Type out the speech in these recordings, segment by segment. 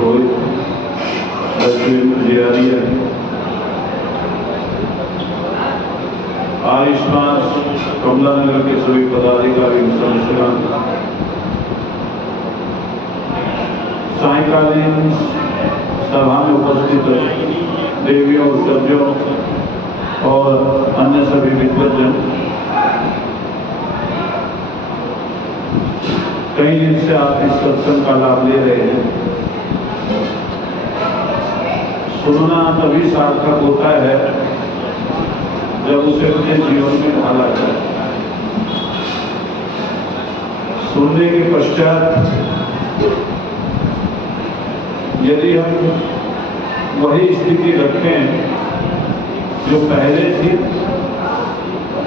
पुरोहित, जियारिया, आयुष्मान कमला नगर के सभी पदाधिकारी, सदस्यगण, सायंकालीन सभा में उपस्थित देवियों और सज्जों और अन्य सभी विद्वजन, कई दिन से आप इस सत्संग का लाभ ले रहे हैं। सुनना तभी सार्थक होता है जब उसे अपने जीवन में ढाला जाए। सुनने के पश्चात यदि हम वही स्थिति रखें जो पहले थी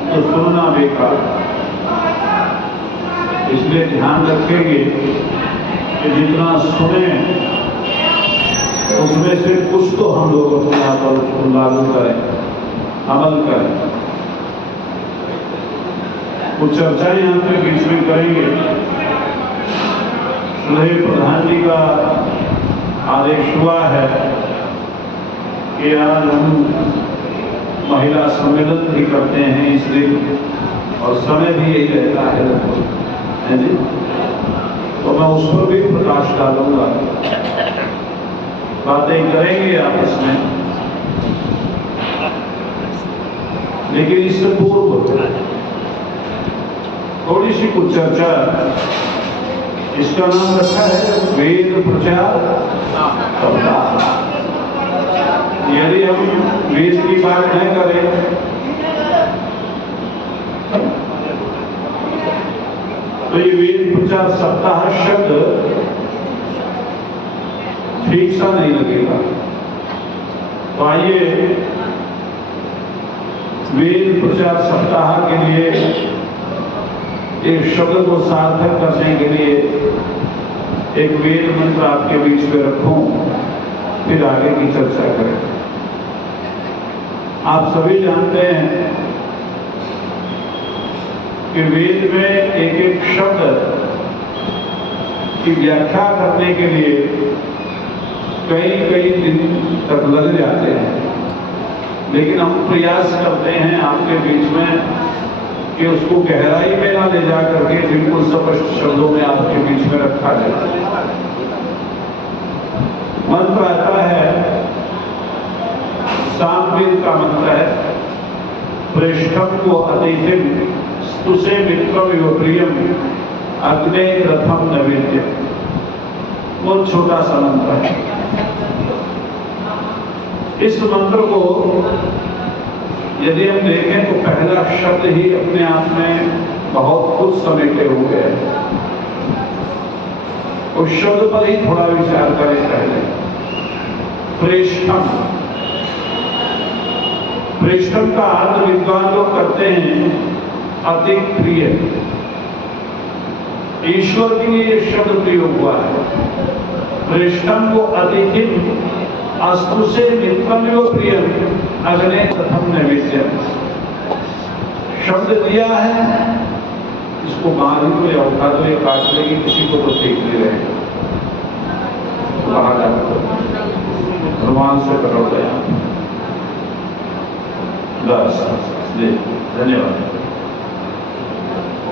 तो सुनना बेकार। इसलिए ध्यान रखेंगे कि जितना सुने उसमें से कुछ तो हम लोग अपने आप पर उसको लागू करें, अमल करें। कुछ चर्चाएं यहाँ पे बीच में करेंगे। सुधीर प्रधान जी का आदेश हुआ है कि आज हम महिला सम्मेलन भी करते हैं इस दिन, और समय भी यही रहता है लगभग, है जी। तो मैं उस पर भी प्रकाश डालूंगा, बातें करेंगे आपस में। लेकिन इससे पूर्व थोड़ी सी कुछ चर्चा, इसका नाम रखा है वेद प्रचार सप्ताह। यदि हम वेद की बात न करें तो ये वेद प्रचार सप्ताह शब्द ठीक सा नहीं लगेगा। तो आइए वेद प्रचार सप्ताह के लिए एक शब्द को सार्थक करने के लिए एक वेद मंत्र आपके बीच में रखूं, फिर आगे की चर्चा करें। आप सभी जानते हैं कि वेद में एक एक शब्द की व्याख्या करने के लिए कई कई दिन तक लग जाते हैं। लेकिन हम प्रयास करते हैं आपके बीच में कि उसको गहराई में ना ले जा करके बिल्कुल स्पष्ट शब्दों में आपके बीच में रखा जाए। मंत्र आता है, सामवेद का मंत्र है, प्रेष्ठम को अतिथिम स्तुसे मित्रम इव प्रियम अग्ने रथम नैवेद्यम। बहुत छोटा सा मंत्र है। इस मंत्र को यदि हम देखें तो पहला शब्द ही अपने आप में बहुत कुछ समेटे हुए है। उस शब्द पर ही थोड़ा विचार करें पहले। प्रेष्ठम, प्रेष्ठम का अर्थ विद्वान लोग करते हैं अति प्रिय। ईश्वर के लिए यह शब्द प्रयोग हुआ है। प्रेष्ठम को अतिथिम अस्तु से मित्रम प्रियम अग्ने प्रथम नैवेद्यम। शब्द दिया है, इसको मार दो या उठा दो या काट लेगी, किसी को तो सीख ले रहे हैं। कहा जाता भगवान से करो गया। बस धन्यवाद।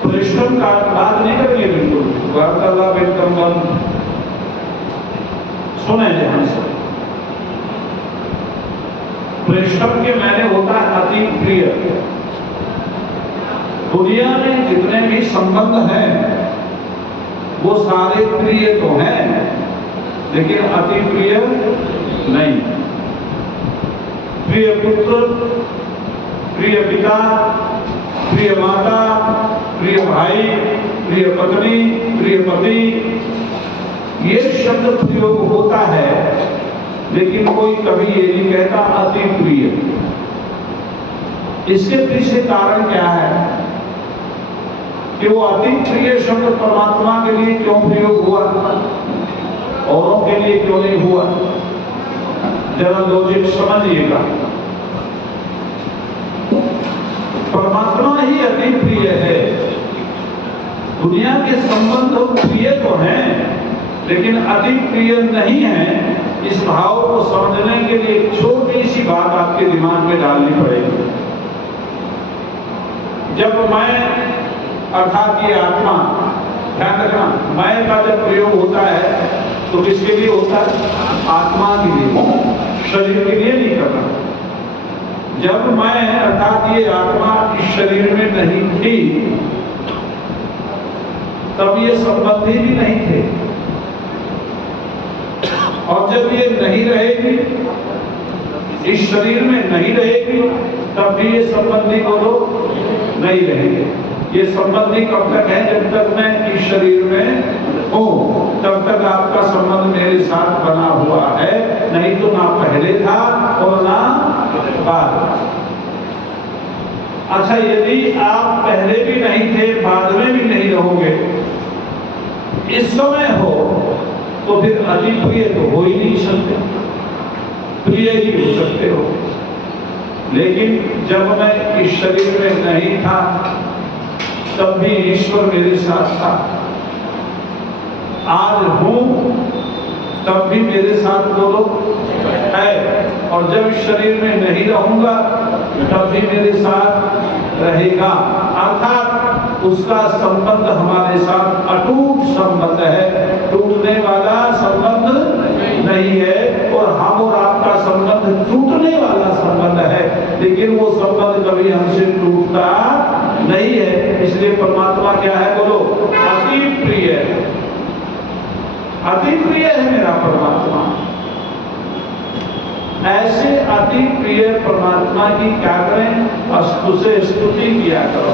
परिश्रम का बात नहीं करेंगे बिल्कुल, वार्तालाप एकदम बंद। सुने ध्यान से। प्रेष्ठम के मैंने होता है अति प्रिय। दुनिया में जितने भी संबंध हैं वो सारे प्रिय तो हैं, लेकिन अति प्रिय नहीं। प्रिय पुत्र, प्रिय पिता, प्रिय माता, प्रिय भाई, प्रिय पत्नी, प्रिय पति, ये शब्द प्रयोग होता है, लेकिन कोई कभी ये नहीं कहता अति प्रिय। इसके पीछे कारण क्या है कि वो अति प्रिय शब्द परमात्मा के लिए क्यों प्रयोग हुआ, औरों के लिए क्यों नहीं हुआ? जरा लॉजिक समझिएगा। परमात्मा ही अति प्रिय है। दुनिया के संबंध प्रिय तो हैं, लेकिन अति प्रिय नहीं है, इस भाव को समझने के लिए एक छोटी सी बात आपके दिमाग में डालनी पड़ेगी। जब मैं अर्थात ये आत्मा, ध्यान रखना, मैं का जब प्रयोग होता है तो किसके लिए होता है? आत्मा के लिए, शरीर के लिए नहीं करना। जब मैं अर्थात ये आत्मा इस शरीर में नहीं थी तब ये संबंधी भी नहीं थे, और जब ये नहीं रहेगी, इस शरीर में नहीं रहेगी, तब भी ये संबंधी बोलो नहीं रहेंगे। ये संबंधी कब तक है? जब तक मैं इस शरीर में हूं तब तक आपका संबंध मेरे साथ बना हुआ है, नहीं तो ना पहले था और ना बाद। अच्छा, यदि आप पहले भी नहीं थे, बाद में भी नहीं रहोगे, इस समय हो, तो फिर अति प्रिय तो हो ही नहीं सकते, प्रिय ही हो सकते हो। लेकिन जब मैं इस शरीर में नहीं था तब भी ईश्वर मेरे साथ था, आज हूं तब भी मेरे साथ बोलो है, और जब इस शरीर में नहीं रहूंगा तब भी मेरे साथ रहेगा। अर्थात उसका संबंध हमारे साथ अटूट संबंध है, टूटने वाला संबंध नहीं है, और हम और आपका संबंध टूटने वाला संबंध है, लेकिन वो संबंध कभी हमसे टूटता नहीं है। इसलिए परमात्मा क्या है बोलो? अति प्रिय, अति प्रिय है मेरा परमात्मा। ऐसे अति प्रिय परमात्मा की क्या करें? अस्तु से स्तुति किया करो।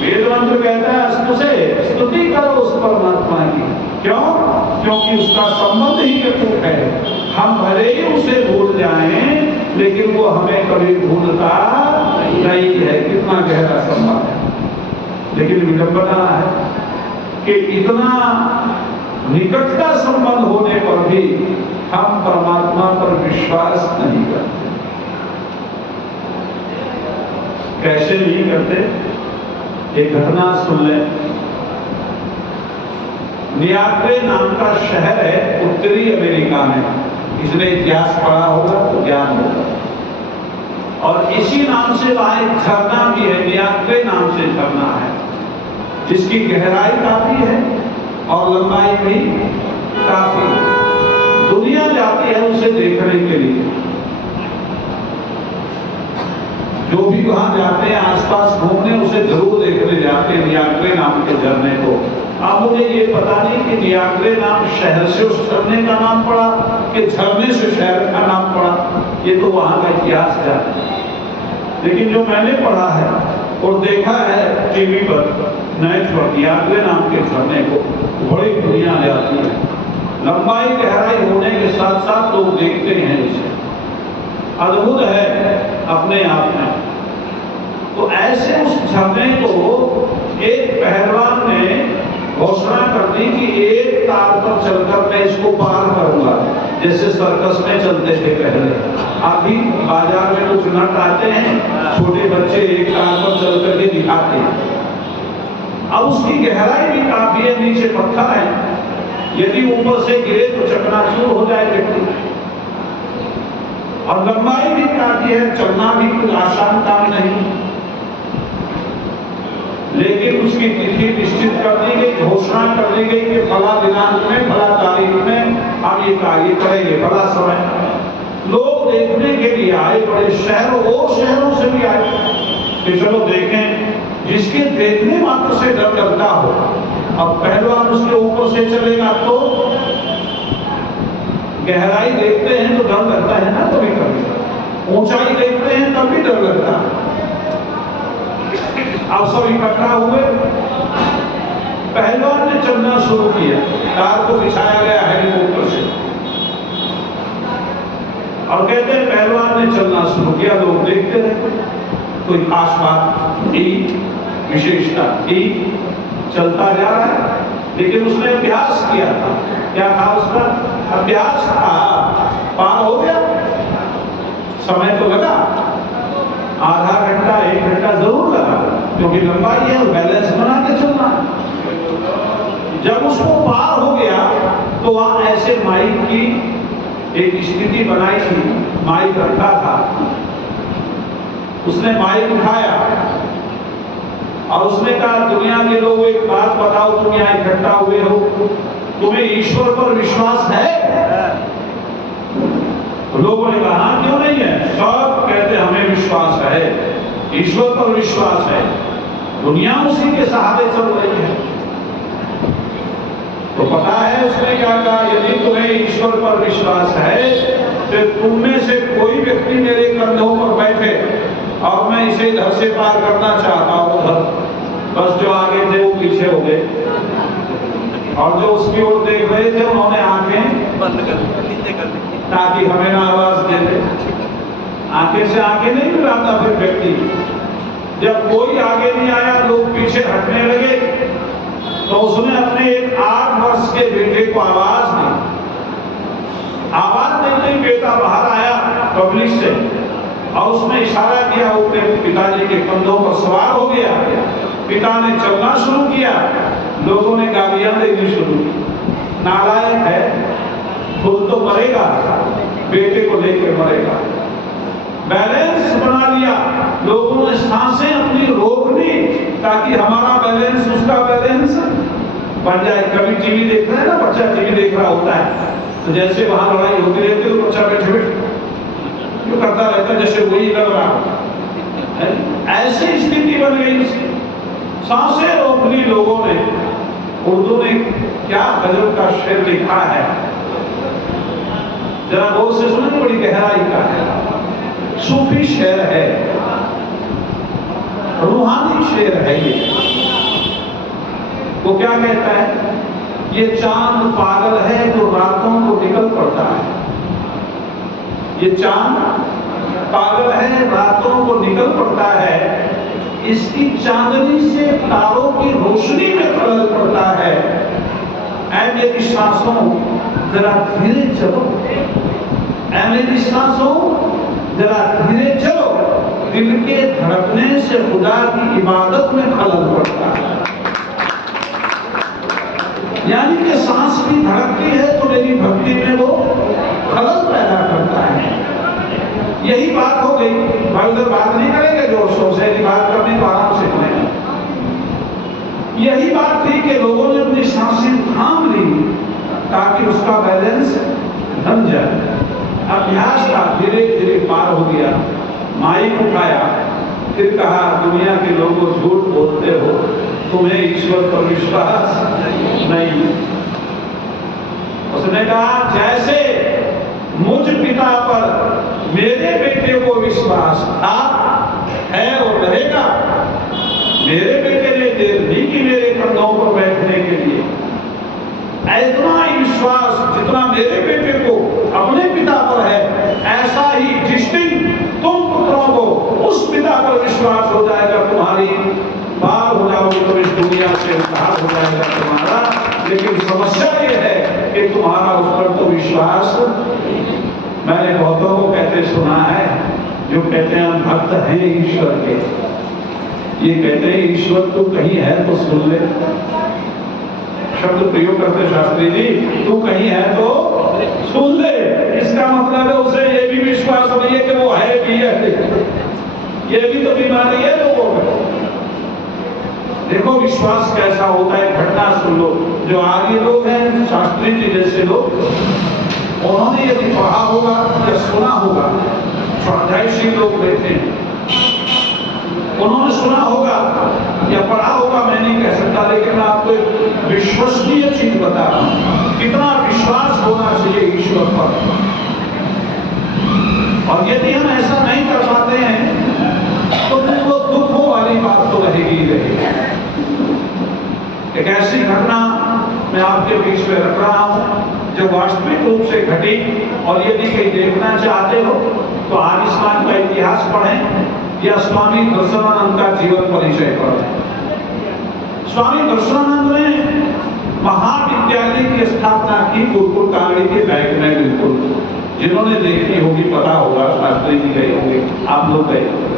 वेद मंत्र कहता है अस्तु से स्तुति करो उस परमात्मा की। क्यों? क्योंकि उसका संबंध ही अटूट है। हम भले ही उसे भूल जाएं, लेकिन वो हमें कभी भूलता नहीं है। कितना गहरा संबंध है। लेकिन विडंबना है कि इतना निकट का संबंध होने पर भी हम परमात्मा पर विश्वास नहीं करते। कैसे नहीं करते? एक घटना सुन लें। नियाग्रे नाम का शहर है उत्तरी अमेरिका में। इसने इतिहास पढ़ा होगा तो ज्ञान होगा। और इसी नाम से वहां एक झरना भी है, नियाग्रे नाम से झरना है, जिसकी गहराई काफी है और लंबाई भी काफी। दुनिया जाती है उसे देखने के लिए। जो भी वहां जाते हैं आसपास घूमने, उसे जरूर देखने जाते हैं नियाग्रे नाम के झरने को। अब मुझे ये पता नहीं कि नियाग्रे नाम शहर से उस झरने का नाम पड़ा कि झरने से शहर का नाम पड़ा, ये तो वहां का इतिहास है। लेकिन जो मैंने पढ़ा है और देखा है टीवी पर, नेट पर, नियाग्रे नाम के झरने को बड़ी दुनिया जाती है। लंबाई गहराई होने के साथ साथ लोग देखते हैं इसे। अद्भुत है अपने आप में। तो ऐसे उस झरने को एक पहलवान ने घोषणा कर दी कि एक तार पर चलकर मैं इसको पार करूंगा, जैसे सर्कस में चलते थे पहले। अभी बाजार में कुछ नट आते हैं, छोटे बच्चे एक तार पर चल करके दिखाते हैं। अब उसकी गहराई भी काफी है, नीचे पत्थर है, यदि ऊपर से गिरे तो चकनाचूर हो जाए व्यक्ति। और लंबाई भी काफी है, चलना भी कुछ आसान काम नहीं। लेकिन उसकी तिथि निश्चित कर दी गई, घोषणा कर दी गई कि फला दिनांक में, फला तारीख में हम ये कार्य करेंगे, फला समय। लोग देखने के लिए आए, बड़े शहरों और शहरों से भी आए कि चलो देखें। जिसके देखने मात्र से डर लगता हो, अब पहलवान उसके ऊपर से चलेगा तो गहराई देखते हैं तो डर लगता है ना, कभी कभी ऊंचाई देखते हैं तब भी डर लगता है। अब सब इकट्ठा हुए, पहलवान ने चलना शुरू किया। तार को बिछाया गया हेलीकॉप्टर से और कहते हैं पहलवान ने चलना शुरू किया। लोग देखते रहे, कोई खास बात थी, विशेषता थी, चलता जा रहा है। लेकिन उसने अभ्यास किया था। क्या था उसका अभ्यास? था पार हो गया। समय तो लगा, आधा घंटा 1 घंटा जरूर लगा, क्योंकि लंबाई है और बैलेंस बना के चलना। जब उसको पार हो गया तो वहां ऐसे माइक की एक स्थिति बनाई थी, माइक रखा था, उसने माइक उठाया और उसने कहा, दुनिया के लोग एक बात बताओ, तुम यहाँ इकट्ठा हुए हो, तुम्हें ईश्वर पर विश्वास है? तो लोगों ने कहा क्यों नहीं है, सब कहते हमें विश्वास है, ईश्वर पर विश्वास है, दुनिया उसी के सहारे चल रही है। तो पता है उसने क्या कहा, यदि तुम्हें ईश्वर पर विश्वास है तो तुम में से कोई व्यक्ति मेरे कंधों पर बैठे और मैं इसे इधर से पार करना चाहता हूं उधर, बस जो आगे थे वो पीछे हो गए और जो उसकी ओर देख रहे थे उन्होंने आंखें बंद कर दी ताकि हमें ना आवाज दे दे। आंखें से आंखें नहीं मिलाता फिर व्यक्ति, जब कोई आगे नहीं आया लोग पीछे हटने लगे तो उसने अपने एक 8 वर्ष के बेटे को आवाज दी। आवाज देते ही बेटा बाहर आया पब्लिक से और उसने इशारा किया, वो पिताजी के कंधों पर सवार हो गया। पिता ने चलना शुरू किया, लोगों ने गालियां देनी शुरू की, नालायक है, खुद तो मरेगा, बेटे को लेकर मरेगा। बैलेंस बना लिया, लोगों ने सांसें अपनी रोक ली ताकि हमारा बैलेंस उसका बैलेंस बन जाए। कभी टीवी देख रहे हैं ना, बच्चा टीवी देख रहा होता है तो जैसे वहां लड़ाई होती रहती है तो बच्चा बैठे जो करता रहता है जैसे वही लग रहा है, ऐसी स्थिति बन गई उसकी, सांसें रोक ली लोगों ने। उर्दू ने क्या गजब का शेर लिखा है, जरा गौर से सुने, बड़ी गहराई का है, सूफी शेर है, रूहानी शेर है ये। वो क्या कहता है, ये चांद पागल है जो रातों को निकल पड़ता है, ये चांद पागल है रातों को निकल पड़ता है, इसकी चांदनी से तारों की रोशनी में खलल पड़ता है। ऐ मेरी सांसों जरा धीरे चलो, ऐ मेरी सांसों जरा धीरे चलो, दिल के धड़कने से खुदा की इबादत में खलल पड़ता है। यानी कि सांस भी धड़कती है तो मेरी भक्ति में वो खलल पैदा करता है। यही बात हो गई, भाई उधर बात नहीं करेंगे जोर शोर से, बात करने को आराम से करेंगे। यही बात थी कि लोगों ने अपनी सांसें थाम ली ताकि उसका बैलेंस बन जाए। अभ्यास का धीरे धीरे पार हो गया, माइक उठाया, फिर कहा, दुनिया के लोगों झूठ बोलते हो, तुम्हें ईश्वर पर विश्वास नहीं। उसने कहा, जैसे मुझ पिता पर मेरे बेटे को विश्वास था, है और रहेगा, मेरे बेटे ने देर नहीं की मेरे कंधों पर बैठने के लिए, इतना ही विश्वास जितना मेरे बेटे को अपने पिता पर है, ऐसा ही जिस दिन तुम पुत्रों को उस पिता पर विश्वास हो जाएगा, तुम्हारी पार हो जाओगे तो इस दुनिया से उद्धार हो जाएगा तुम्हारा। लेकिन समस्या ये है कि तुम्हारा उस पर तो विश्वास, मैंने बहुतों को कहते सुना है जो कहते हैं हम भक्त हैं ईश्वर के, ये कहते हैं ईश्वर तू कहीं है तो सुन ले, शब्द प्रयोग करते शास्त्री जी, तू कहीं है तो सुन ले। इसका मतलब है उसे ये भी विश्वास नहीं है कि वो है भी है, ये भी तो बीमारी है लोगों में। देखो विश्वास कैसा होता है, घटना सुन लो। जो आगे लोग हैं, शास्त्री जी जैसे लोग, उन्होंने यदि पढ़ा होगा या सुना होगा, स्वाध्यायशील लोग रहते हैं, उन्होंने सुना होगा या पढ़ा होगा, मैं नहीं कह सकता, लेकिन मैं आपको एक विश्वसनीय चीज बता रहा हूं, कितना विश्वास होना चाहिए ईश्वर पर। और यदि हम ऐसा नहीं कर पाते हैं तो फिर वो दुखों वाली बात तो रहेगी ही रहेगी। एक ऐसी घटना मैं आपके बीच में रख रहा हूं जो वास्तविक रूप से घटी, और यदि कहीं देखना चाहते हो तो आर्यसमाज का इतिहास पढ़ें या स्वामी दर्शनानंद का जीवन परिचय पढ़ें। स्वामी दर्शनानंद ने महाविद्यालय की स्थापना की गुरुकुल कांगड़ी के बैग में, बिल्कुल जिन्होंने देखी होगी पता होगा, शास्त्री जी गए होंगे, आप लोग गए होंगे।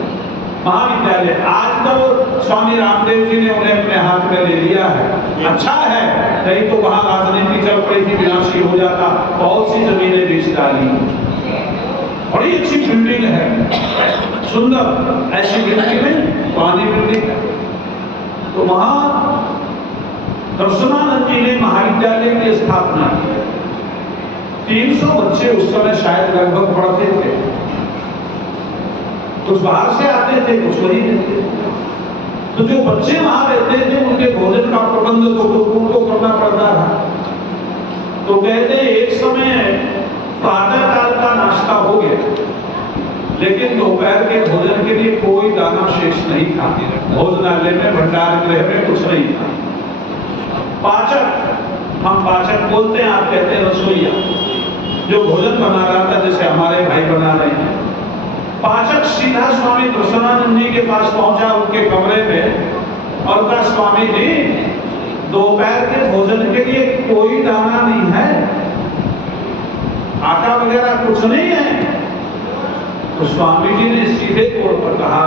महाविद्यालय। आज तो स्वामी रामदेव जी ने उन्हें अपने हाथ में ले लिया है। अच्छा है, नहीं तो वहां राजनीति चल पड़ी थी, विनाशी हो जाता। बहुत सी जमीनें बेच डाली। बड़ी अच्छी बिल्डिंग है, सुंदर, ऐसी बिल्डिंग नहीं, पुरानी बिल्डिंग है। तो वहां दर्शनानंद जी ने महाविद्यालय की स्थापना की। 300 बच्चे उस समय शायद लगभग पढ़ते थे। कुछ बाहर से आते थे, कुछ वही रहते थे। तो जो बच्चे वहां रहते थे उनके भोजन का प्रबंध तो उनको करना पड़ता था। तो कहते एक समय प्रातः काल का नाश्ता हो गया, लेकिन दोपहर के भोजन के लिए कोई दाना शेष नहीं था। भोजनालय में, भंडार गृह में कुछ नहीं था। पाचक, हम पाचक बोलते हैं, आप कहते हैं रसोईया, जो भोजन बना रहा था, जैसे हमारे भाई बना रहे हैं। पाचक सीधा स्वामी दर्शनानंद जी के पास पहुंचा उनके कमरे में और कहा, स्वामी जी दोपहर के भोजन के लिए कोई दाना नहीं है, आटा वगैरह कुछ नहीं है। तो स्वामी जी ने सीधे तौर पर कहा,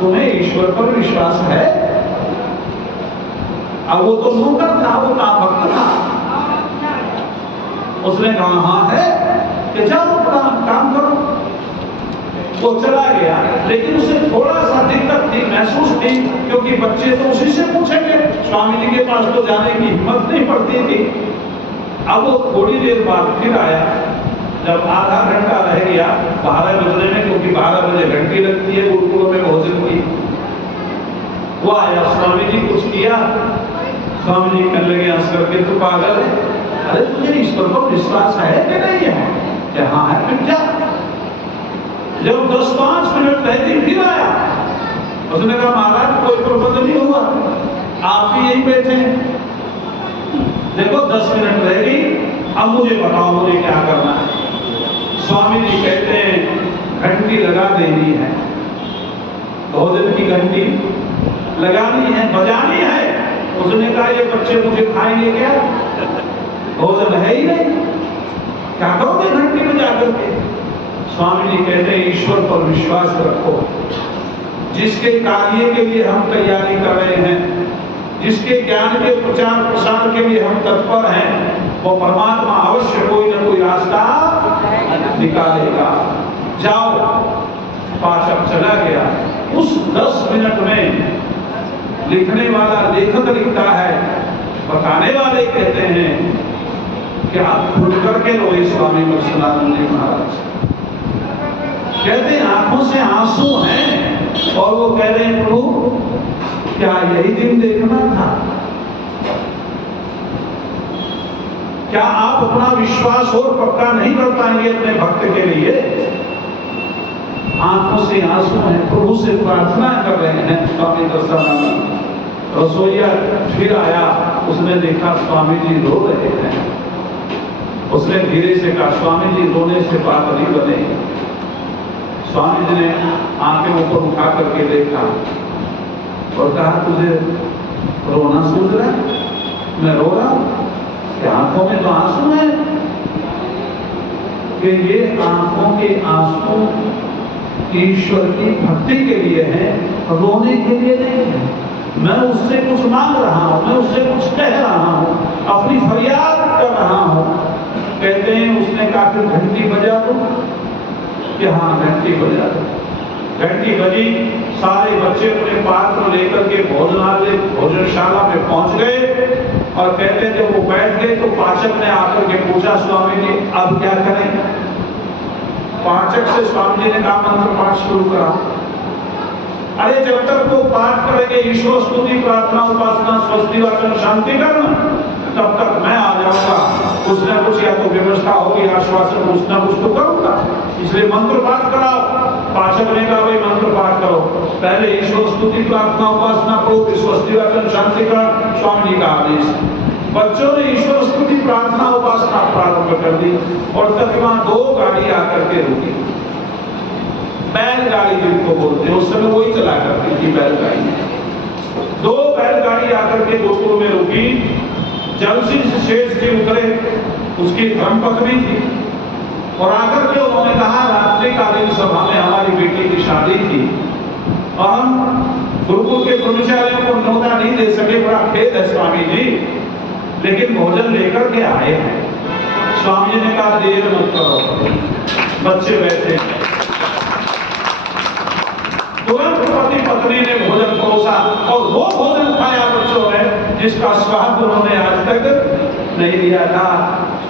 तुम्हें ईश्वर पर विश्वास है? अब वो तो नौकर था, वो भक्त था। उसने कहा हाँ है, कि जाओ अपना काम करो। वो चला गया, लेकिन उसे थोड़ा सा दिक्कत थी, महसूस थी, क्योंकि बच्चे तो उसी से पूछेंगे। स्वामी जी के पास तो जाने की हिम्मत नहीं पड़ती थी। अब वो थोड़ी देर बाद फिर आया। जब आधा घंटा रह गया 12 बजने में, क्योंकि 12 बजे घंटी लगती है गुरुकुलों में भोजन की, वो आया। स्वामी जी कुछ किया? स्वामी जी कहने लगे हंस करके, तू पागल है? अरे तुझे ईश्वर पर विश्वास है कि नहीं है? क्या हाँ है? फिर क्या? जब 10-5 मिनट रह गई फिर आया। उसने कहा महाराज कोई प्रबंध नहीं हुआ, आप भी यही बैठे हैं। देखो 10 मिनट रह गई, अब मुझे बताओ मुझे क्या करना है। स्वामी जी कहते हैं घंटी लगा देनी है, भोजन की घंटी लगानी है, बजानी है। उसने कहा ये बच्चे मुझे खाएंगे क्या? भोजन है ही नहीं, क्या करोगे घंटी बजा करके? स्वामी जी कहते हैं ईश्वर पर विश्वास रखो। जिसके कार्य के लिए हम तैयारी कर रहे हैं, जिसके ज्ञान के प्रचार प्रसार के लिए हम तत्पर हैं, वो परमात्मा अवश्य कोई न कोई रास्ता निकालेगा। जाओ। पाचक चला गया। उस 10 मिनट में लिखने वाला लेखक लिखता है, बताने वाले कहते हैं कि आप खुद करके रोए स्वामी दर्शनानंद जी महाराज। कहते हैं आंखों से आंसू हैं और वो कह रहे हैं प्रभु क्या यही दिन देखना था? क्या आप अपना विश्वास और पक्का नहीं कर पाएंगे अपने भक्त के लिए? आंखों से आंसू हैं, प्रभु से प्रार्थना कर रहे हैं स्वामी दर्शनानंद। रसोईया फिर आया, उसने देखा स्वामी जी रो रहे हैं। उसने धीरे से कहा स्वामी जी रोने से बात नहीं बनेगी। स्वामी जी ने आंखें ऊपर उठा करके देखा और कहा तुझे रोना सूझ रहा है? मैं रो रहा हूं कि आंखों में तो आंसू है। कि ये आंखों के आंसू ईश्वर की भक्ति के लिए है, रोने के लिए नहीं है। मैं उससे कुछ मांग रहा हूं, मैं उससे कुछ कह रहा हूं, अपनी फरियाद कर रहा हूं। कहते हैं उसने कहा फिर घंटी बजा दो। कि हाँ घंटी बजा दो। घंटी बजी, सारे बच्चे अपने पात्र लेकर के भोजनालय भोजनशाला में पहुंच गए और कहते हैं जब वो बैठ गए तो पाचक ने आकर के पूछा स्वामी जी अब क्या करें? पाचक से स्वामी जी ने कहा मंत्र पाठ शुरू करा। अरे जब तक वो पाठ करेंगे ईश्वर स्तुति प्रार्थना उपासना स्वस्ति वाचन शांति कर्म, तब तक मैं आ जाऊंगा। कुछ ना कुछ या तो व्यवस्था होगी, आश्वासन कुछ ना कुछ तो करूंगा, इसलिए मंत्र पाठ कराओ। पाचक ने कहा भाई मंत्र पाठ करो। पहले ईश्वर स्तुति प्रार्थना उपासना करो, स्वस्ति वाचन शांति कर्म, स्वामी जी का आदेश। बच्चों ने ईश्वर स्तुति प्रार्थना उपासना प्रारंभ कर दी और तकरीबन 2 गाड़ी आकर के रुकी। बैलगाड़ी जिनको बोलते हैं, उस समय वही चला करती थी बैलगाड़ी। 2 बैलगाड़ी आकर के गोकुल में रुकी। जलसी शेष जी उतरे, उसकी धर्मपत्नी थी और आकर के उन्होंने कहा रात्रिकालीन सभा में हमारी बेटी की शादी थी और हम गुरुकुल के ब्रह्मचारियों को न्योता नहीं दे सके, बड़ा खेद है स्वामी जी, लेकिन भोजन लेकर के आए हैं। स्वामी जी ने कहा देर मत करो, बच्चे बैठे। तुरंत पति पत्नी ने भोजन परोसा और वो भोजन खाया बच्चों ने जिसका स्वाद उन्होंने आज तक नहीं लिया था।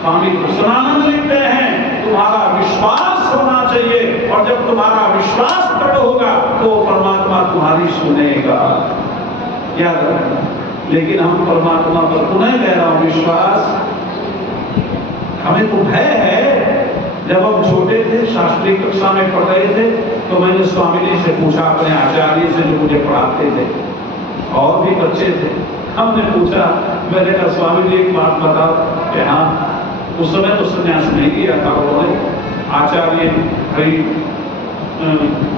स्वामी कृष्णानंद लिखते हैं तुम्हारा विश्वास होना चाहिए, और जब तुम्हारा विश्वास दृढ़ होगा तो परमात्मा तुम्हारी सुनेगा। याद रखना। लेकिन हम परमात्मा पर पुनः कह रहा हूं विश्वास, हमें तो भय है। जब हम छोटे थे, शास्त्रीय कक्षा में पढ़ रहे थे, तो मैंने स्वामी जी से पूछा, अपने आचार्य से जो मुझे पढ़ाते थे, और भी बच्चे थे, हमने पूछा, मैंने कहा स्वामी जी एक बात बताओ कि हाँ, उस समय तो संन्यास नहीं किया था उन्होंने, आचार्य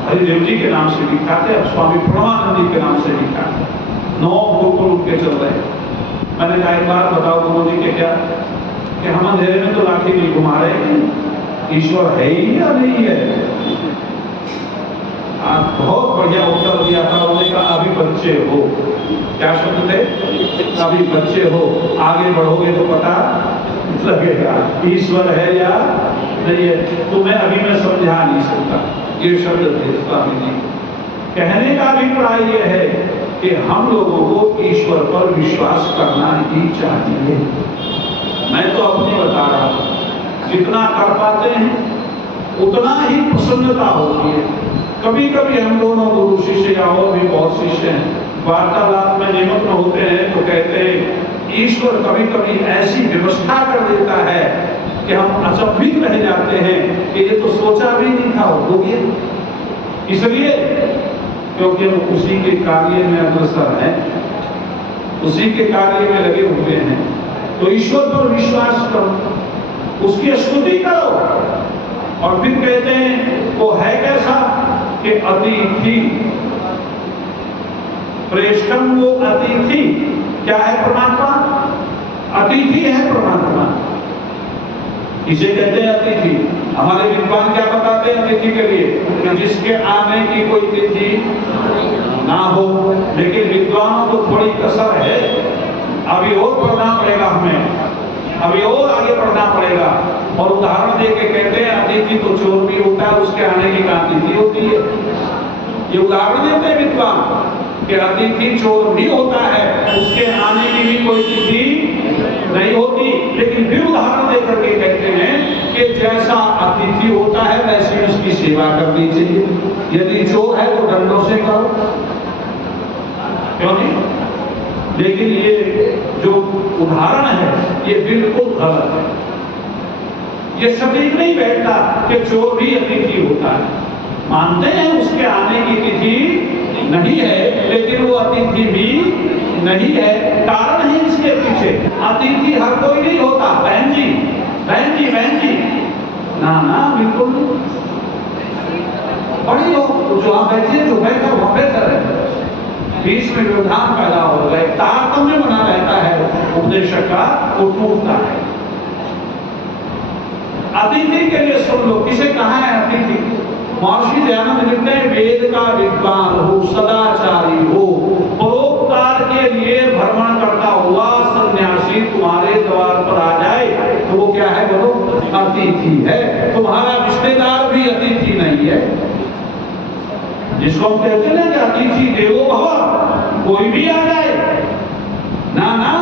हरिदेव जी के नाम से लिखा थे, अब स्वामी प्रणवानंद जी के नाम से लिखा है, 9 गुरुकुल उनके चल रहे। मैंने कहा एक बात बताओ गुरु जी के क्या, कि हम अंधेरे में तो लाठी नहीं घुमा रहे, ईश्वर है ही या नहीं है? आप बहुत बढ़िया उत्तर दिया था। उन्होंने कहा अभी बच्चे हो, क्या शब्द थे? अभी बच्चे हो, आगे बढ़ोगे तो पता लगेगा ईश्वर है या नहीं है। तुम्हें अभी मैं समझा नहीं सकता, ये शब्द थे स्वामी जी। कहने का अभिप्राय यह है कि हम लोगों को ईश्वर पर विश्वास करना ही चाहिए। मैं तो अपनी बता रहा हूं, जितना कर पाते हैं उतना ही प्रसन्नता होती है। कभी कभी हम दोनों गुरु शिष्य या और भी बहुत शिष्य हैं, वार्तालाप में निमग्न होते हैं तो कहते हैं ईश्वर कभी कभी ऐसी व्यवस्था कर देता है कि हम अचंभित रह जाते हैं कि ये तो सोचा भी नहीं था हो गया। इसलिए क्योंकि हम उसी के कार्य में अग्रसर हैं, उसी के कार्य में लगे हुए हैं। तो ईश्वर पर विश्वास करो, उसकी स्तुति करो, और फिर कहते हैं वो है कैसा कि अतिथि प्रेष्ठम, वो अतिथि क्या है? परमात्मा अतिथि है। परमात्मा इसे कहते हैं अतिथि। हमारे विद्वान क्या बताते हैं अतिथि के लिए? कि जिसके आने की कोई तिथि ना हो। लेकिन विद्वानों को थोड़ी कसर है, अभी और पढ़ना पड़ेगा हमें, अभी और आगे पढ़ना पड़ेगा। और उदाहरण दे के कहते हैं अतिथि तो चोर भी होता है, उसके आने की कहाँ तिथि होती है? ये उदाहरण देते हैं विद्वान कि अतिथि चोर भी होता है, उसके आने की भी कोई तिथि नहीं होती। लेकिन फिर उदाहरण देकर के कहते हैं कि जैसा अतिथि होता है वैसी उसकी सेवा करनी चाहिए। यदि चोर है तो दंडों से करो, क्यों नहीं? लेकिन ये जो उदाहरण है ये बिल्कुल गलत है। ये सटीक नहीं बैठता कि चोर भी अतिथि होता है। मानते हैं उसके आने की तिथि नहीं है, लेकिन वो अतिथि भी नहीं है। कारण है इसके पीछे, अतिथि हर कोई नहीं होता। बहन जी, बहन जी, बहन जी, ना ना बिल्कुल नहीं। बड़ी लोग जो आप बैठे, जो बैठा वहां बेहतर है। बीच में व्यवधान पैदा हो गए, तारतम्य बना रहता है उपदेशक का, वो टूटता है। अतिथि के लिए सुन लो, किसे कहा है अतिथि? महर्षि दयानंद लिखते हैं वेद का विद्वान हो, सदाचारी हो, परोपकार के लिए भ्रमण करता हुआ सन्यासी तुम्हारे द्वार पर आ जाए तो वो क्या है? बोलो, अतिथि है। तुम्हारा रिश्तेदार भी अतिथि नहीं है। जिसको हम कहते हैं कि अतिथि देवो भव, कोई भी आ जाए, ना ना,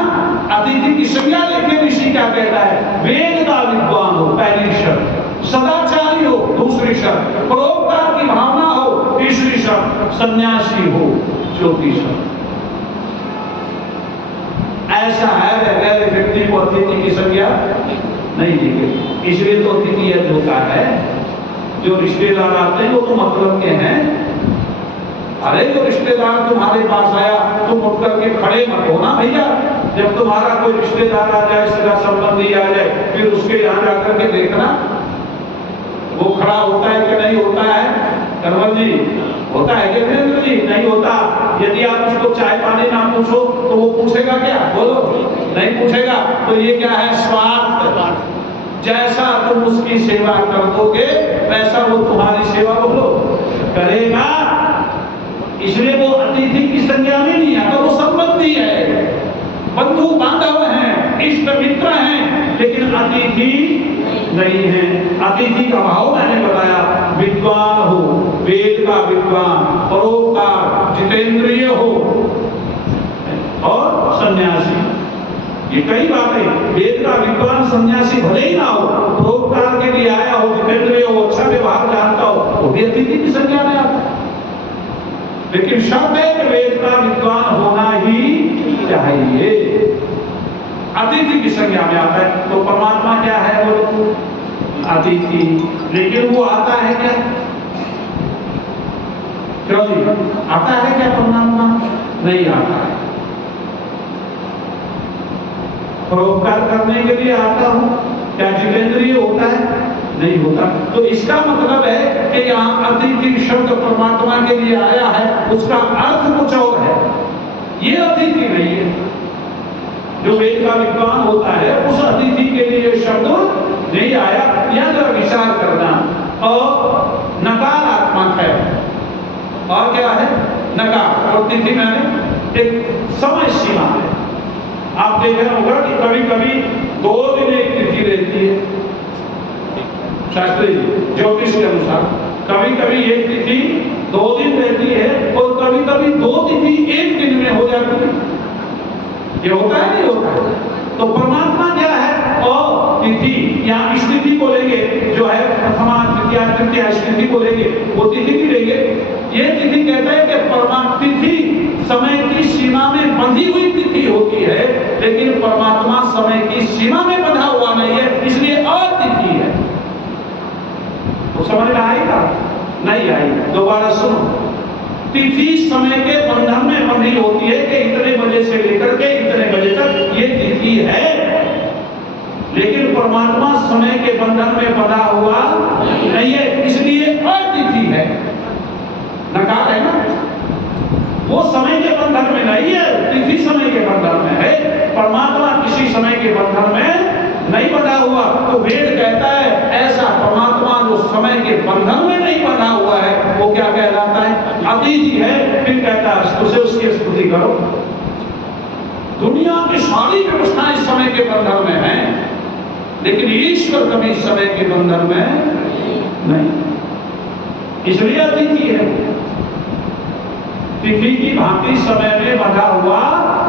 अतिथि की संज्ञा लेके ऋषि क्या कहता है? वेद का विद्वान हो, पहली शर्त, सदाचारी हो, दूसरी शर्त, परोपकार की भावना हो, तीसरी शर्त, सन्यासी हो, चौथी शर्त। ऐसा है वैसे व्यक्ति को अतिथि की संज्ञा नहीं दी गई। इसलिए तो अतिथि यह होता है, जो रिश्तेदार आते हैं वो तो मतलब के हैं। अरे जो रिश्तेदार तुम्हारे पास आया तुम उठ करके खड़े मत होना भैया। जब तुम्हारा कोई रिश्तेदार आ जाए, सगा संबंधी आ जाए, फिर उसके यहाँ जाकर के देखना वो खड़ा होता है कि नहीं होता है। करवल जी, होता है कि वीरेंद्र जी? नहीं होता। यदि आप उसको चाय पानी ना पूछो तो वो पूछेगा क्या? बोलो, नहीं पूछेगा। तो ये क्या है? स्वार्थ। जैसा तुम उसकी सेवा कर दोगे वैसा वो तुम्हारी सेवा बोलो करेगा। इसलिए वो अतिथि की संज्ञा में नहीं आता, वो संबंधी है, बंधु बांधव हैं, इष्ट मित्र हैं, लेकिन अतिथि नहीं है। अतिथि का भाव मैंने बताया, विद्वान हो, वेद का विद्वान, परोपकार, जितेंद्रिय हो और सन्यासी। ये कई बातें, वेद का विद्वान सन्यासी भले ही ना हो, परोपकार के लिए आया हो, जितेंद्रिय हो, अच्छा व्यवहार जानता हो, वो भी अतिथि की संज्ञा में आता है। लेकिन शब्द है कि वेद का विद्वान होना ही चाहिए, अतिथि की संज्ञा में आता है। तो परमात्मा क्या है? वो अतिथि। लेकिन वो आता है क्या? क्यों जी? आता है क्या परमात्मा? नहीं आता है। परोपकार करने के लिए आता हूं, क्या जितेंद्रिय होता है? नहीं होता। तो इसका मतलब है कि यहाँ अतिथि शब्द परमात्मा के लिए आया है, उसका अर्थ कुछ और है, ये अतिथि नहीं है। जो वेद का विद्वान होता है उस अतिथि के लिए शब्द नहीं आया। यह जरा विचार करना। और नकारात्मक है, और क्या है? नकार। और तिथि में एक समय सीमा है। आप देख रहे होगा कि कभी कभी 2 दिन एक तिथि रहती है, शास्त्री ज्योतिष के अनुसार कभी कभी एक तिथि 2 दिन रहती है, और कभी कभी 2 तिथि एक दिन में हो जाती है। ये होता है नहीं होता है? तो परमात्मा क्या है? और तिथि, यहाँ स्थिति को लेंगे, जो है प्रथमा द्वितीया तृतीया स्थिति को लेंगे, वो तिथि भी लेंगे। ये तिथि कहता है कि परमात्मा तिथि समय की सीमा में बंधी हुई तिथि होती है, लेकिन परमात्मा समय की सीमा में बंधा हुआ नहीं है, इसलिए अतिथि है। तो समझ में आएगा? नहीं आएगा। दोबारा सुनो। तिथि समय के बंधन में बंधी होती है कि इतने बजे से लेकर के इतने बजे तक ये तिथि है, लेकिन परमात्मा समय के बंधन में बंधा हुआ नहीं है, इसलिए अतिथि है। नकार है ना? वो समय के बंधन में नहीं है, तिथि समय के बंधन में है। परमात्मा किसी समय के बंधन में नहीं बंधा हुआ। तो वेद कहता है ऐसा परमात्मा जो समय के बंधन में नहीं बंधा हुआ है, वो क्या कहलाता है? अतिथि है। फिर कहता है उसे उसकी स्तुति करो। दुनिया की सारी व्यवस्थाएं इस समय के बंधन में है, लेकिन ईश्वर कभी समय के बंधन में नहीं, इसलिए अतिथि है। तिथि की भांति समय में बंधा हुआ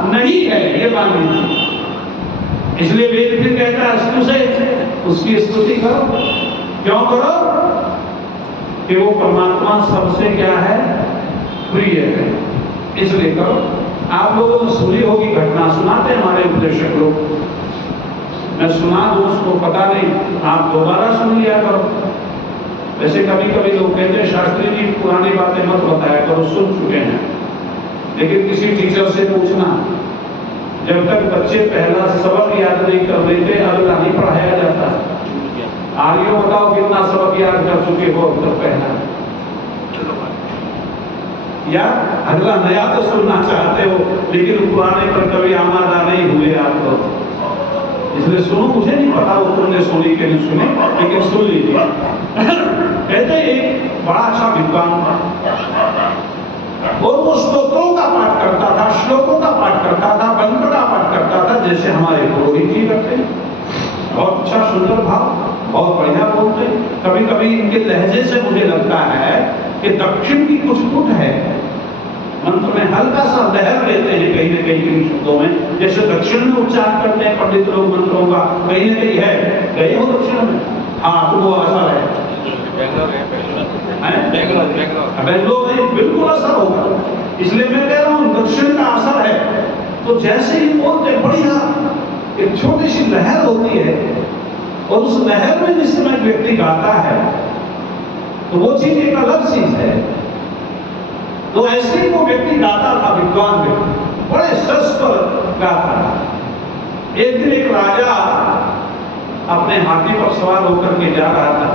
नहीं है, ये मान लीजिए। इसलिए वेद फिर कहता है स्तु से उसकी स्तुति करो। क्यों करो? कि वो परमात्मा सबसे क्या है? प्रिय है, इसलिए करो। आप लोगों ने सुनी होगी घटना, सुनाते हमारे उपदेशक लोग, मैं सुना दूं उसको पता नहीं, आप दोबारा सुन लिया करो। वैसे कभी कभी लोग कहते हैं शास्त्री जी पुरानी बातें मत बताया करो, सुन चुके हैं। लेकिन किसी टीचर से पूछना, जब तक बच्चे पहला सबक याद नहीं कर लेते अगला नहीं पढ़ाया जाता। आर्यों बताओ कितना सबक याद कर चुके हो अब तक पहला, या अगला नया तो सुनना चाहते हो, लेकिन पुराने पर कभी आमादा नहीं हुए आप लोग। इसलिए सुनो, मुझे नहीं पता वो तुमने सुनी कि नहीं सुनी, लेकिन सुन लीजिए। कहते एक बड़ा अच्छा विद्वान था, और वो स्तोत्रों का पाठ करता था, श्लोकों का पाठ करता था, मंत्र का पाठ करता था, जैसे हमारे पुरोहित जी करते हैं। बहुत अच्छा सुंदर भाव, बहुत बढ़िया बोलते। कभी कभी इनके लहजे से मुझे लगता है कि दक्षिण की कुछ पुट है, मंत्र में हल्का सा लहर लेते हैं कहीं न कहीं इन शब्दों में, जैसे दक्षिण में उच्चार करते हैं पंडित लोग मंत्रों का, कहीं न कहीं है। गए हो दक्षिण में? हाँ, तो वो असर है। बेंगलोर में बिल्कुल असर होगा, इसलिए मैं कह रहा हूँ दक्षिण का असर है। तो जैसे ही बोलते बढ़िया, एक छोटी सी लहर होती है, और उस लहर में जिस समय व्यक्ति गाता है तो वो चीज एक अलग चीज है। तो ऐसे ही वो व्यक्ति गाता था, विद्वान व्यक्ति, बड़े सस्वर गाता था। एक दिन एक राजा अपने हाथी पर सवार होकर के जा रहा था।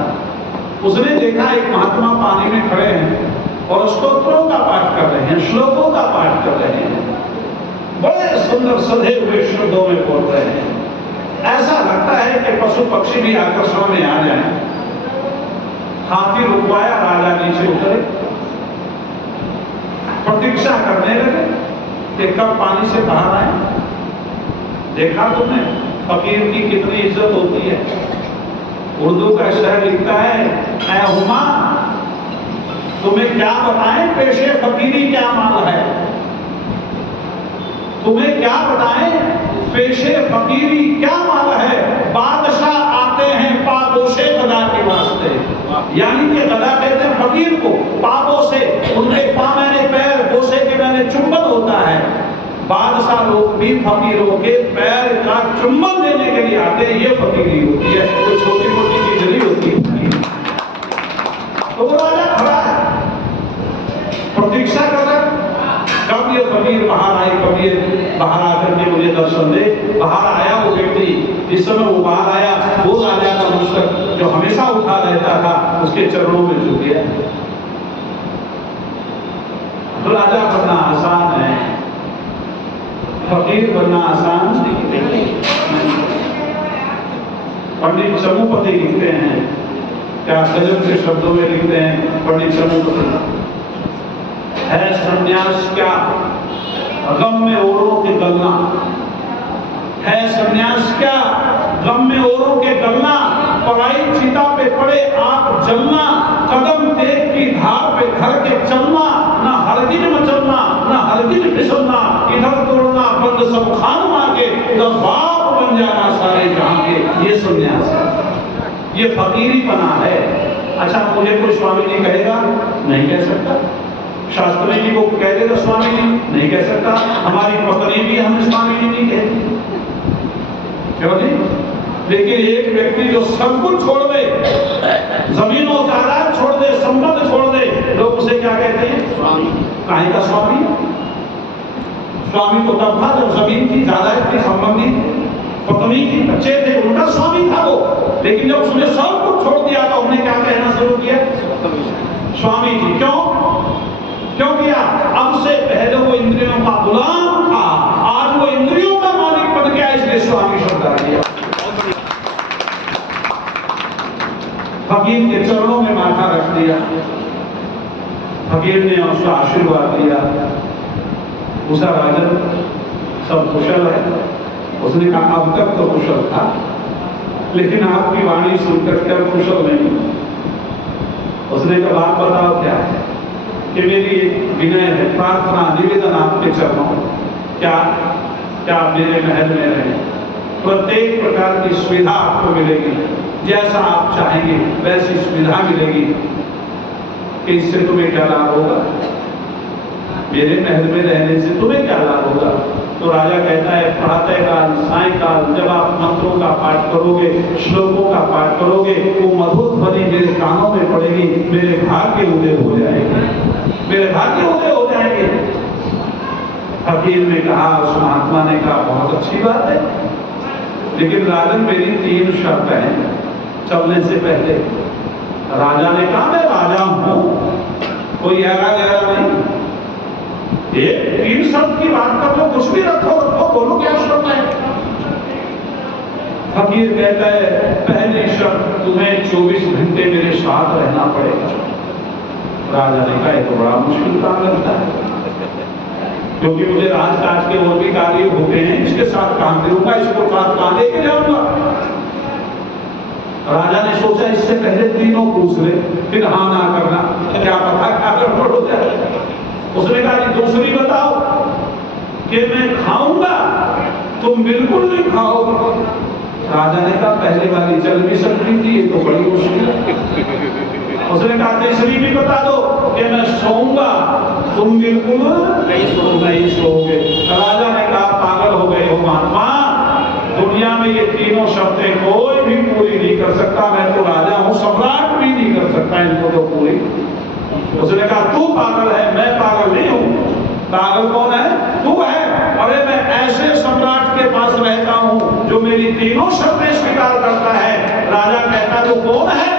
उसने देखा एक महात्मा पानी में खड़े हैं और स्तोत्रों का पाठ कर रहे हैं, श्लोकों का पाठ कर रहे हैं, बड़े सुंदर सधे हुए शब्दों में बोल रहे हैं। ऐसा लगता है कि पशु पक्षी भी आकर्षण में आ जाए। हाथी रुकवाया, राजा नीचे उतरे। प्रतीक्षा करने लगे कि कब पानी से बाहर आए। देखा तुमने फकीर की कितनी इज्जत होती है। उर्दू का शहर लिखता है, ऐ हुमा तुम्हें क्या बताएं पेशे फकीरी क्या माल है, तुम्हें क्या बताएं पेशे फकीरी क्या माल है। बादशाह आते हैं पापोशे गदा के वास्ते, यानी कि गदा कहते हैं फकीर को, पापों से उनके पामैने पैर बोसे के मैंने चुंबन होता है। बादशाह लोग भी फकीरों के पैर का चुंबन देने के लिए आते हैं, ये फकीरी होती है, कोई छोटी मोटी चीज नहीं होती है। तो वो राजा खड़ा है, प्रतीक्षा कर रहा है कब ये फकीर बाहर आए, कब ये बाहर आकर के मुझे दर्शन दे। बाहर आया वो व्यक्ति, जिस समय वो बाहर आया वो राजा का मस्तक जो हमेशा उठा रहता था उसके चरणों में झुक गया। राजा बनना आसान है, फकीर बनना आसान नहीं। पंडित चमुपति लिखते हैं, क्या गजब के शब्दों में लिखते हैं पंडित चमुपति, है संन्यास क्या गम में औरों के गलना, है संन्यास क्या गम में औरों के गलना, पराई चिता पे पड़े आप जलना, कदम तेग की धार पे घर के चलना, ना हरगिज मचलना ना हरगिज फिसलना, इधर तोड़ना बंद सब खान मांगे, उधर बाप बन जाना सारे जहां के, ये संन्यास है, ये फकीरी बना है। अच्छा मुझे कोई स्वामी जी कहेगा, नहीं कह सकता। शास्त्री जी को कह देगा स्वामी जी, नहीं कह सकता। हमारी पत्नी भी हमें स्वामी जी नहीं कहती, क्यों जी? लेकिन एक व्यक्ति जो सब कुछ छोड़ दे, जमीनों जायदाद छोड़ दे, संपत्ति छोड़ दे, लोग उसे क्या कहते हैं? स्वामी। काहे का स्वामी? स्वामी तो तब था जब जमीन की, जायदाद की, संबंधी पत्नी की, बच्चे थे, उनका स्वामी था वो। लेकिन जब उसने सब कुछ छोड़ दिया तो हमने क्या कहना शुरू किया? स्वामी जी। क्यों क्यों किया? अब से पहले वो इंद्रियों का गुलाम था, आज वो इंद्रियों का मालिक बन गया, इसलिए स्वामी शब्द आ गया। फकीर के चरणों में माथा रख दिया, फकीर ने उसका आशीर्वाद दिया। दूसरा राजन सब कुशल है, उसने कहा अब तक तो कुशल था, लेकिन आपकी वाणी सुनकर क्या कुशल नहीं। उसने कहा बात बताओ क्या है, कि मेरी विनय है, प्रार्थना निवेदन आपके चरणों में, क्या क्या मेरे महल में रहे, प्रत्येक प्रकार की सुविधा आपको मिलेगी, जैसा आप चाहेंगे वैसी सुविधा मिलेगी। कि इससे तुम्हें क्या लाभ होगा? मेरे महल में रहने से तुम्हें क्या लाभ होगा? तो राजा कहता है प्रातःकाल सायंकाल जब आप मंत्रों का पाठ करोगे, श्लोकों का पाठ करोगे, वो मधुर ध्वनि मेरे कानों में पड़ेगी, मेरे भाग्य उदय हो जाएंगे, मेरे भाग्य उदय हो जाएंगे। फकीर ने कहा, उस महात्मा ने कहा बहुत अच्छी बात है, लेकिन राजन मेरी 3 शर्त है चलने से पहले। राजा ने कहा मैं राजा हूं, कोई ऐरा गैरा नहीं, ये 3 शब्द की बात कर लो, कुछ भी रखो रखो, बोलो क्या शब्द है। फकीर कहता है पहली शर्त तुम्हें 24 घंटे मेरे साथ रहना पड़ेगा। राजा ने कहा तो बड़ा मुश्किल काम लगता है, क्योंकि मुझे राजकाज के और भी कार्य होते हैं, इसके साथ काम करूंगा, इसको साथ कहां लेके जाऊंगा। राजा ने सोचा इससे पहले तीनों पूछ ले, फिर हाँ ना करना, क्या पता क्या गड़बड़ हो जाए। उसने कहा जी दूसरी बताओ, कि मैं खाऊंगा तुम बिल्कुल नहीं खाओगे। राजा ने कहा पहले वाली चल भी सकती थी, ये तो बड़ी मुश्किल है। उसने कहा तीसरी भी बता दो, कि मैं सोऊंगा तुम बिल्कुल नहीं सोओगे। राजा ने कहा पागल हो गए हो महात्मा, दुनिया में ये तीनों शर्तें कोई भी पूरी नहीं कर सकता, मैं तो राजा हूं, सम्राट भी नहीं कर सकता इनको तो पूरी। उसने कहा तू पागल है, मैं पागल नहीं हूं। पागल कौन है? तू है। अरे मैं ऐसे सम्राट के पास रहता हूं जो मेरी तीनों शर्तें स्वीकार करता है। राजा कहता तो कौन है?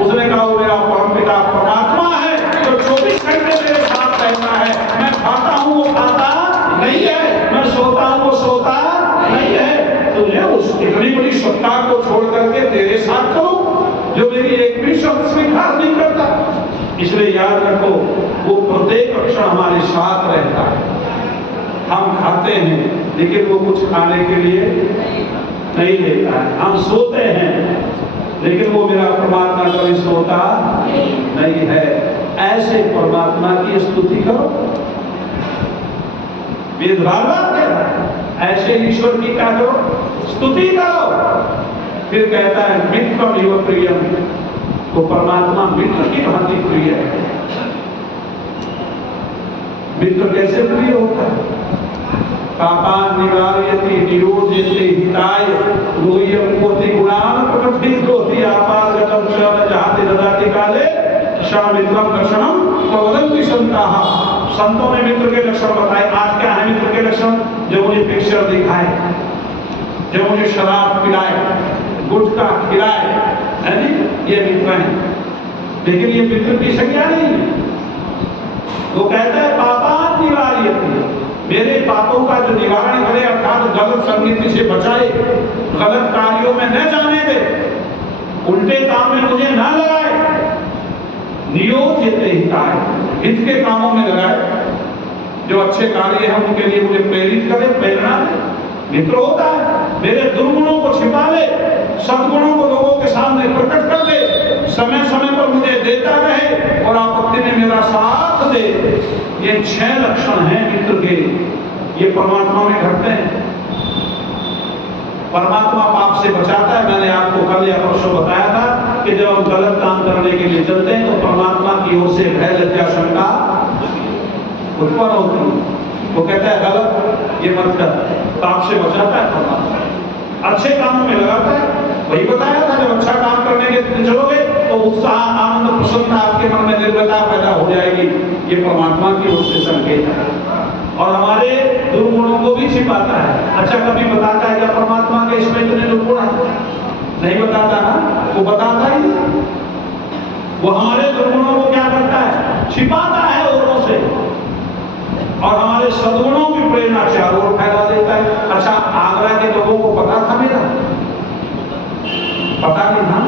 उसने कहा वो मेरा परमपिता परमात्मा है, जो 24 घंटे मेरे साथ रहता है। मैं खाता हूं वो खाता नहीं है, मैं सोता हूं वो सोता नहीं है। तुझे उस इतनी बड़ी सत्ता को छोड़ करके तेरे साथ करो जो मेरी एक भी शब्द स्वीकार नहीं करता। इसलिए याद रखो, वो प्रत्येक क्षण हमारे साथ रहता है। हम खाते हैं लेकिन वो कुछ खाने के लिए नहीं लेता है। हम सोते हैं लेकिन वो मेरा परमात्मा कभी सोता नहीं है। ऐसे परमात्मा की स्तुति करो। वेद बार-बार कह रहा है ऐसे ईश्वर की क्या करो, स्तुति करो। फिर कहता है मित्रम इव प्रियम, तो परमात्मा मित्र की भांति प्रिय है। मित्र कैसे प्रिय होता है? पापान निवारयति निरोधयति हिताय गुह्यं कोटि गुणान् प्रकटितोति आपादगतं च न जाति ददाति काले स मित्रं लक्षणं प्रवदन्ति सन्ताः। संतों ने मित्र के लक्षण बताए। आज क्या है मित्र के लक्षण? जो मुझे पिक्चर दिखाए, जो मुझे शराब पिलाए, गुटखा खिलाए, है नी, ये मित्र हैं। लेकिन ये मित्र की संज्ञा नहीं है। वो कहता है पापान निवारयति, मेरे पापों का जो निवारण करे, अर्थात गलत संगति से बचाए, गलत कार्यों में न जाने दे, उल्टे काम में मुझे न लगाए। नियोजित हिताय, हित के कामों में लगाए। जो अच्छे कार्य हैं उनके लिए मुझे प्रेरित करे, प्रेरणा दे। मित्र होता है मेरे दुर्गुणों को छिपा ले, सद्गुणों को लोगों के सामने प्रकट कर दे, समय समय पर मुझे देता रहे और आपत्ति में मेरा साथ दे। ये 6 लक्षण हैं मित्र के। ये परमात्मा में घटते हैं। परमात्मा पाप से बचाता है। मैंने आपको कल या परसों बताया था कि जब हम गलत काम करने के लिए चलते हैं तो परमात्मा की ओर से भय लज्जा शंका उत्पन्न होती है। वो कहता है गलत ये मत कर, पाप से बचाता है परमात्मा। अच्छे कामों में लगाता है। वही बताया था जब अच्छा काम करने के लिए चलोगे तो उत्साह, आनंद, प्रसन्नता आपके मन में निर्भरता पैदा हो जाएगी। ये परमात्मा की ओर से संकेत है। और हमारे दुर्गुणों को भी छिपाता है। अच्छा कभी बताता है क्या परमात्मा के इसमें इतने दुर्गुण है? नहीं बताता ना, वो बताता ही। वो हमारे दुर्गुणों को क्या करता है? छिपाता है औरों से, और हमारे सद्गुणों की प्रेरणा चारों ओर फैला देता है। अच्छा आगरा के लोगों को पता था मेरा? पता नहीं था।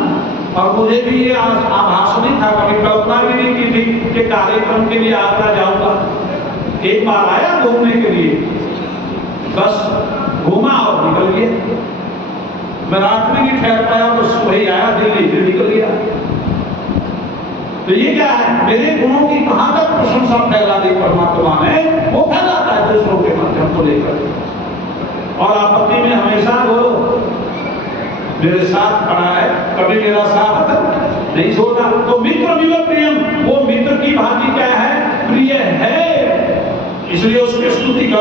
और मुझे भी ये आभास नहीं था, कभी कल्पना भी नहीं की थी कि कार्यक्रम के लिए आगरा जाऊंगा। एक बार आया घूमने के लिए, बस घूमा और निकल गया। मैं रात में नहीं ठहर पाया, बस वही आया दिल्ली, फिर निकल गया। तो ये क्या है? मेरे गुणों की कहां तक प्रशंसा फैला दी परमात्मा ने, वो फैलाता है दूसरों के माध्यम को लेकर। और आपत्ति में हमेशा वो मेरे साथ खड़ा है, कभी मेरा साथ नहीं छोड़ता। तो मित्र विव प्रियम, वो मित्र की भांति क्या है? प्रिय है। इसलिए उसकी स्तुति करो।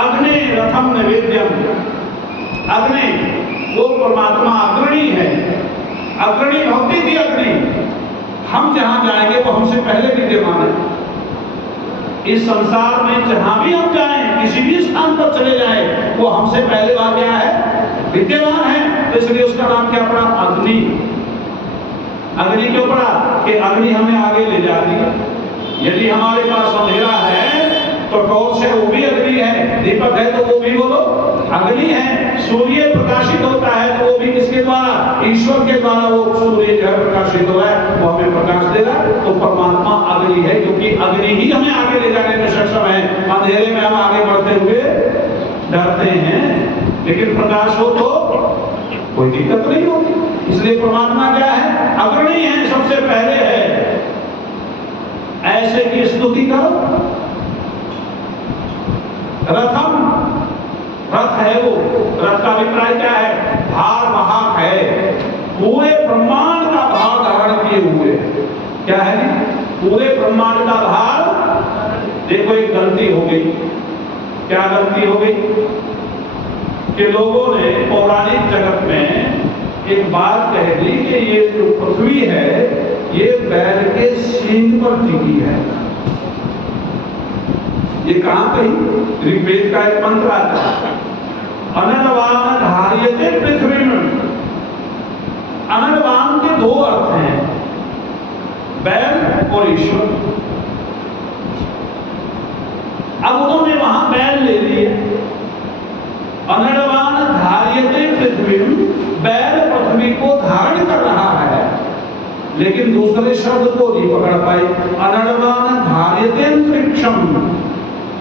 अग्नि रथम नैवेद्यम, अग्नि वो परमात्मा अग्रणी है। अग्रणी भक्ति की अग्नि। हम जहां जाएंगे वो हमसे पहले विद्यमान है। इस संसार में जहां भी हम जाएं, किसी भी स्थान पर चले जाएं, वो हमसे पहले वहां क्या है? विद्यमान है। तो इसलिए उसका नाम क्या पड़ा? अग्नि। अग्नि क्यों पड़ा? कि अग्नि हमें आगे ले जाती है। यदि हमारे पास अंधेरा है तो टॉर्च है, वो भी अग्नि है। दीपक है तो वो भी बोलो अग्नि है। सूर्य प्रकाशित होता है तो वो भी किसके द्वारा? ईश्वर के द्वारा वो सूर्य जो है प्रकाशित हो रहा है, वो हमें प्रकाश दे रहा है। तो परमात्मा अग्नि है, क्योंकि अग्नि ही हमें आगे ले जाने में सक्षम है। अंधेरे में हम आगे बढ़ते हुए डरते हैं, लेकिन प्रकाश हो तो कोई दिक्कत नहीं होगी। इसलिए परमात्मा क्या है? अग्रणी है, सबसे पहले है। ऐसे की स्तुति करो। रथम, रथ है वो। रथ का अभिप्राय क्या है? भार वाहक है, पूरे ब्रह्मांड का भार धारण किए हुए। क्या है? पूरे ब्रह्मांड का भार। देखो एक गलती हो गई। क्या गलती हो गई? कि लोगों ने पौराणिक जगत में एक बात कह दी कि ये जो पृथ्वी है ये बैल के सींग पर टिकी है। ये कहां कही? ऋग्वेद का एक मंत्र आता है, अनर्वाण धार्यते पृथ्वी में। अनर्वाण के 2 अर्थ हैं, बैल और ईश्वर। अब उन्होंने वहां बैल ले लिए। अनर्वाण धार्यते पृथ्वी, बैल पृथ्वी को धारण कर रहा है। लेकिन दूसरे शब्द को नहीं पकड़ पाए। अनड़वान धार्यते अंतरिक्षम,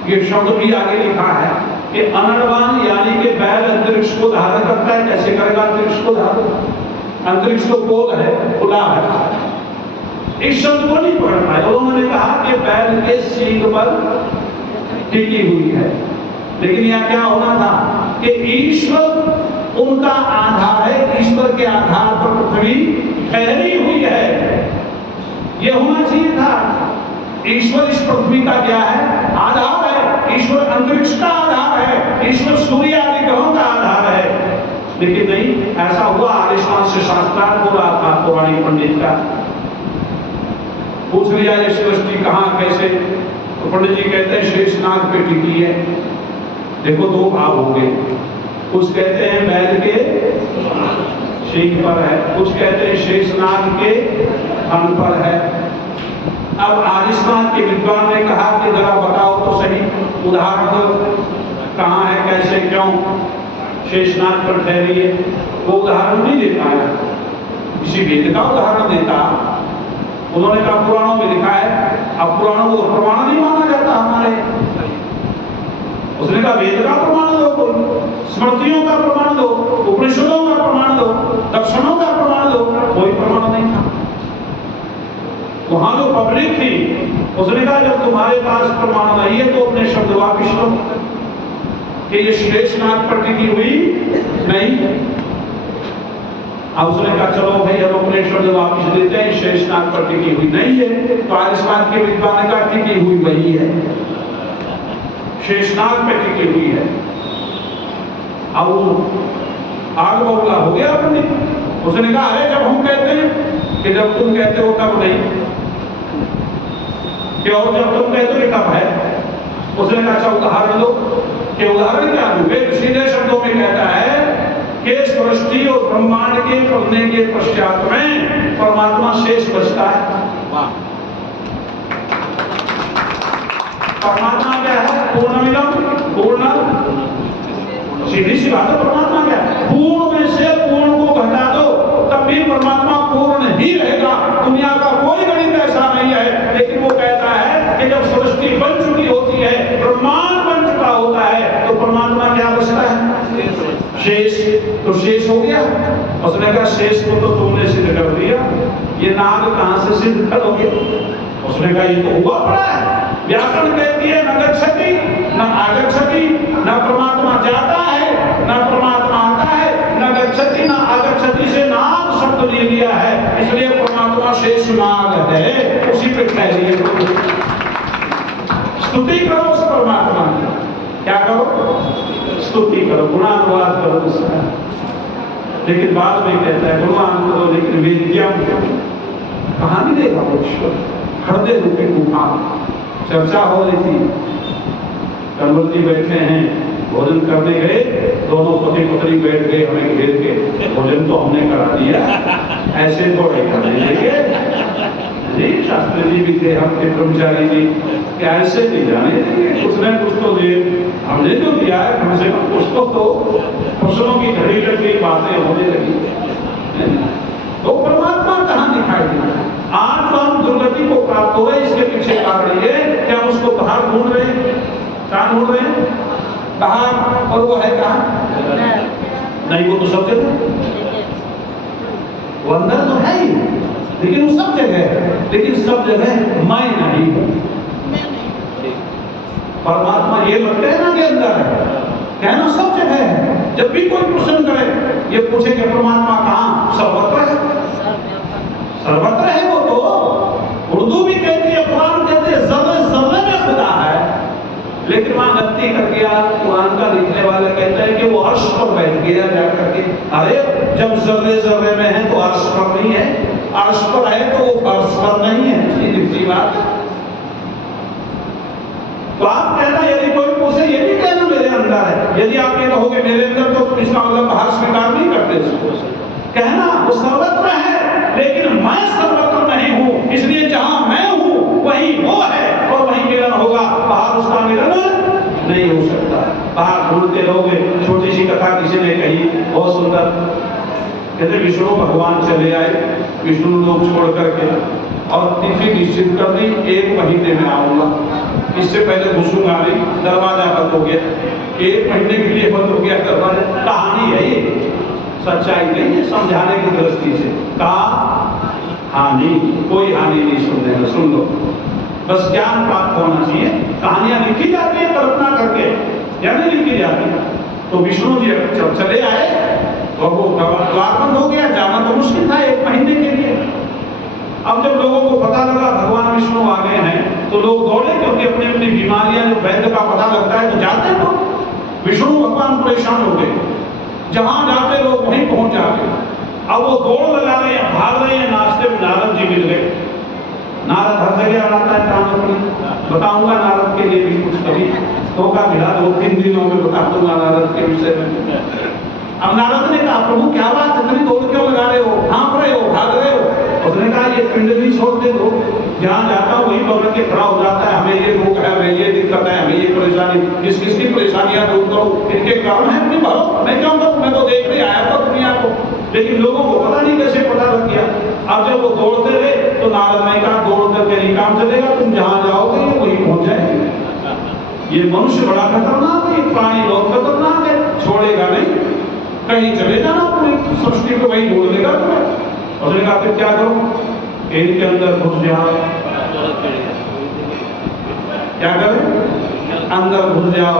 ये शब्द भी आगे लिखा है कि अनड़वान यानी कि बैल अंतरिक्ष को धारण करता है। कैसे करेगा अंतरिक्ष को धारण? अंतरिक्ष तो गोल है, खुला है। इस शब्द को नहीं पकड़ पाए। उन्होंने कहा कि बैल के सींग पर टिकी हुई है, लेकिन यह क्या होना था कि ईश्वर उनका आधार है, ईश्वर के आधार पर पृथ्वी ठहरी हुई है। यह होना चाहिए था। ईश्वर इस पृथ्वी का क्या है? आधार है। ईश्वर अंतरिक्ष का आधार है, ईश्वर सूर्य आदि ग्रहों का आधार है। लेकिन नहीं, ऐसा हुआ। आर्यमान से शास्त्रार्थ हो रहा था पौराणिक पंडित का, पूछ लिया ये सृष्टि कहाँ कैसे? तो पंडित जी कहते हैं शेषनाग पे टिकी है। देखो दो भाव हो गए, कुछ कहते हैं बैल के सींग पर है, कुछ कहते हैं शेषनाग के फन पर है। अब आर्यमान के विद्वान ने कहा कि जरा बताओ तो सही, उदाहरण दो, कहाँ है, कैसे, क्यों शेषनाग पर ठहरी है? वो उदाहरण नहीं दे पाया, किसी वेद का उदाहरण देता। उन्होंने कहा पुराणों में लिखा है। अब पुराणों को प्रमाण नहीं माना जाता हमारे। उसने कहा वेद का प्रमाण दो, कोई स्मृतियों का प्रमाण दो, उपनिषदों का प्रमाण दो, दर्शनों का प्रमाण दो। कोई प्रमाण नहीं था। वहां जो पब्लिक थी उसने कहा जब तुम्हारे पास प्रमाण नहीं है तो अपने शब्द वापिस लो कि ये शेषनाग पर टिकी हुई नहीं। अब उसने कहा चलो भाई हम अपने शब्द वापिस देते हैं, शेषनाग पर टिकी हुई नहीं है। तो आर्यमान के विद्वान ने कहा टिकी हुई वही है, शेषनाग पे टिकी हुई है। अब आग बबूला हो गया पंडित। उसने कहा अरे जब हम कहते हैं कि जब तुम कहते हो तब नहीं, क्यों जब तुम कहते हो कि तब है? उसने कहा अच्छा उदाहरण दो। कि उदाहरण क्या दूं? वेद सीधे शब्दों में कहता है कि सृष्टि और ब्रह्मांड के फलने के पश्चात में परमात्मा शेष बचता है। परमात्मा क्या है? पूर्णमिदं पूर्ण, सीधी सी बात है। परमात्मा क्या है? पूर्ण में से पूर्ण को घटा दो तब भी परमात्मा पूर्ण ही रहेगा। दुनिया का कोई गणित ऐसा नहीं है। लेकिन वो कहता है कि जब सृष्टि बन चुकी होती है, ब्रह्मांड बन चुका होता है, तो परमात्मा क्या बचता है? शेष। तो शेष हो गया। उसने कहा शेष को तो तुमने सिद्ध कर दिया, ये नाग कहां से सिद्ध करोगे? उसने कहा ये तो हुआ पड़ा है। व्याकरण कहती है न गच्छति न आगच्छति, न परमात्मा जाता है न परमात्मा आता है, न गच्छति न आगच्छति से नाग शब्द ले लिया है, इसलिए परमात्मा शेष नाग है, उसी पे ठहरी है। स्तुति करो उस परमात्मा की। क्या करो? स्तुति करो, गुणानुवाद करो उसका। लेकिन बाद में कहता है गुणान करो लेकिन वेद्यम, कहानी देगा वो ईश्वर हृदय रूपी गुफा। चर्चा हो रही थी, कंवर जी बैठे हैं, भोजन करने गए, दोनों पति पत्नी बैठ गए हमें घेर के। भोजन तो हमने करा दिया, ऐसे तो नहीं कर देंगे जी। शास्त्री जी भी थे, हम के ब्रह्मचारी जी, क्या ऐसे नहीं जाने देंगे, कुछ न कुछ तो दे। हमने जो दिया है कम से कम कुछ तो फसलों की घड़ी लग गई, बातें होने लगी। तो परमात्मा कहाँ दिखाई देता है? आज तो हम दुर्गति को प्राप्त हो रहे, इसके पीछे कारण ये क्या उसको बाहर ढूंढ रहे हैं, कहाँ ढूंढ रहे हैं? बाहर। और वो है कहाँ? नहीं, वो तो सब जगह, वो अंदर तो है ही, लेकिन वो सब जगह है। लेकिन सब जगह मैं नहीं हूं। परमात्मा ये लगता है ना कि अंदर है, कहना सब जगह है। जब भी कोई प्रश्न करे, ये पूछे कि परमात्मा कहाँ? सर्वत्र है, सर्वत्र है। वो तो उर्दू भी कहती है, कुरान कहते हैं जर्रे जर्रे में खुदा है। लेकिन वहां गलती कर गया कुरान का लिखने वाला, कहता है कि वो अर्श पर बैठ गया जाकर के। अरे जब जर्रे जर्रे में है तो अर्श पर नहीं है, अर्श पर है तो वो अर्श पर नहीं है, सीधी बात। तो आप कहना, यदि कोई पूछे ये नहीं कहना मेरे अंदर है। यदि आप ये कहोगे मेरे अंदर, तो तुम इसका मतलब बाहर स्वीकार नहीं करते इसको। कहना वो सर्वत्र है, लेकिन मैं सर्वत्र नहीं हूं, इसलिए जहां मैं हूं वहीं वो है और वहीं मिलन होगा। बाहर उसका मिलन नहीं हो सकता। बाहर ढूंढते रहोगे। छोटी सी कथा किसी ने कही, बहुत सुंदर। कहते विष्णु भगवान चले आए, विष्णु लोग छोड़ करके और तिथि निश्चित कर दी, 1 महीने में आऊंगा, इससे पहले घुसूंगा नहीं, दरवाजा बंद हो गया, 1 महीने के लिए बंद हो गया दरवाजा। कहानी है ये, सच्चाई नहीं है, समझाने की दृष्टि से कहा हानि, कोई हानि नहीं सुनने, सुन लो, बस ज्ञान प्राप्त होना चाहिए। कहानियां लिखी जाती है कल्पना करके, या नहीं लिखी जाती। तो विष्णु जी जब चले आए तो वो द्वार बंद हो गया, जाना तो मुश्किल था 1 महीने के लिए। अब जब लोगों को पता लगा भगवान विष्णु आ गए हैं तो लोग दौड़े, क्योंकि अपनी अपनी बीमारियां जो वैद्य का पता लगता है तो जाते हैं लोग। विष्णु भगवान परेशान हो गए, जहां जाते लोग वहीं पहुंच जाते। अब वो दौड़ लगा रहे हैं, भाग रहे हैं, नाश्ते में नारद जी मिल गए। नारद हर जगह आता है काम अपनी, बताऊंगा नारद के लिए भी कुछ, कभी धोखा मिला 2-3 दिनों में बता दूंगा नारद के विषय में। अब नारद ने कहा प्रभु क्या बात, इतनी दौड़ क्यों लगा रहे हो, हाँफ रहे हो, भाग रहे हो? उसने कहा ये पिंड नहीं छोड़ते दो, जहाँ जाता हूँ वही बगल के खड़ा हो जाता है, हमें ये रोग है, हमें ये दिक्कत है, हमें ये परेशानी, किस किस की परेशानियां दूर करो, इनके कारण है अपनी भरो, मैं क्यों करूँ, मैं तो देखने आया था दुनिया को। लेकिन लोगों को पता नहीं कैसे पता लग गया। अब जब वो दौड़ते रहे तो नारद ने कहा दौड़ करके नहीं काम चलेगा, तुम जहाँ जाओगे वही पहुंच जाएंगे। ये मनुष्य बड़ा खतरनाक है, प्राणी बहुत खतरनाक है, छोड़ेगा नहीं, कहीं चले जाना, पूरी सृष्टि को वही बोल देगा तुम्हें। उसने कहा फिर क्या करो, इनके अंदर घुस जाओ। क्या करें, अंदर घुस जाओ।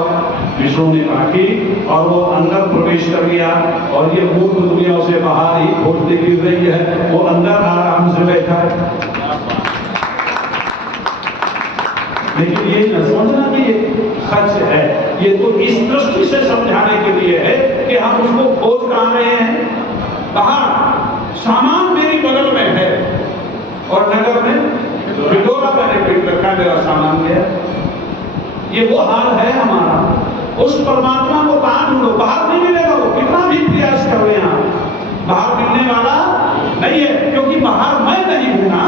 विष्णु ने कहा कि, और वो अंदर प्रवेश कर गया, और ये मूर्ख दुनिया उसे बाहर ही खोजती गिर रही है, वो अंदर आराम से बैठा है। लेकिन ये न समझना कि ये सच है, ये तो इस दृष्टि से समझाने के लिए है कि हम उसको खोज कहाँ रहे हैं, बाहर। सामान मेरी बगल में है, और नगर में बिडोरा मैंने पीट रखा, मेरा सामान गया। ये वो हाल है हमारा। उस परमात्मा को कहाँ ढूंढो, बाहर नहीं मिलेगा, वो कितना भी प्रयास कर रहे हैं बाहर मिलने वाला नहीं है, क्योंकि बाहर मैं नहीं हूं ना,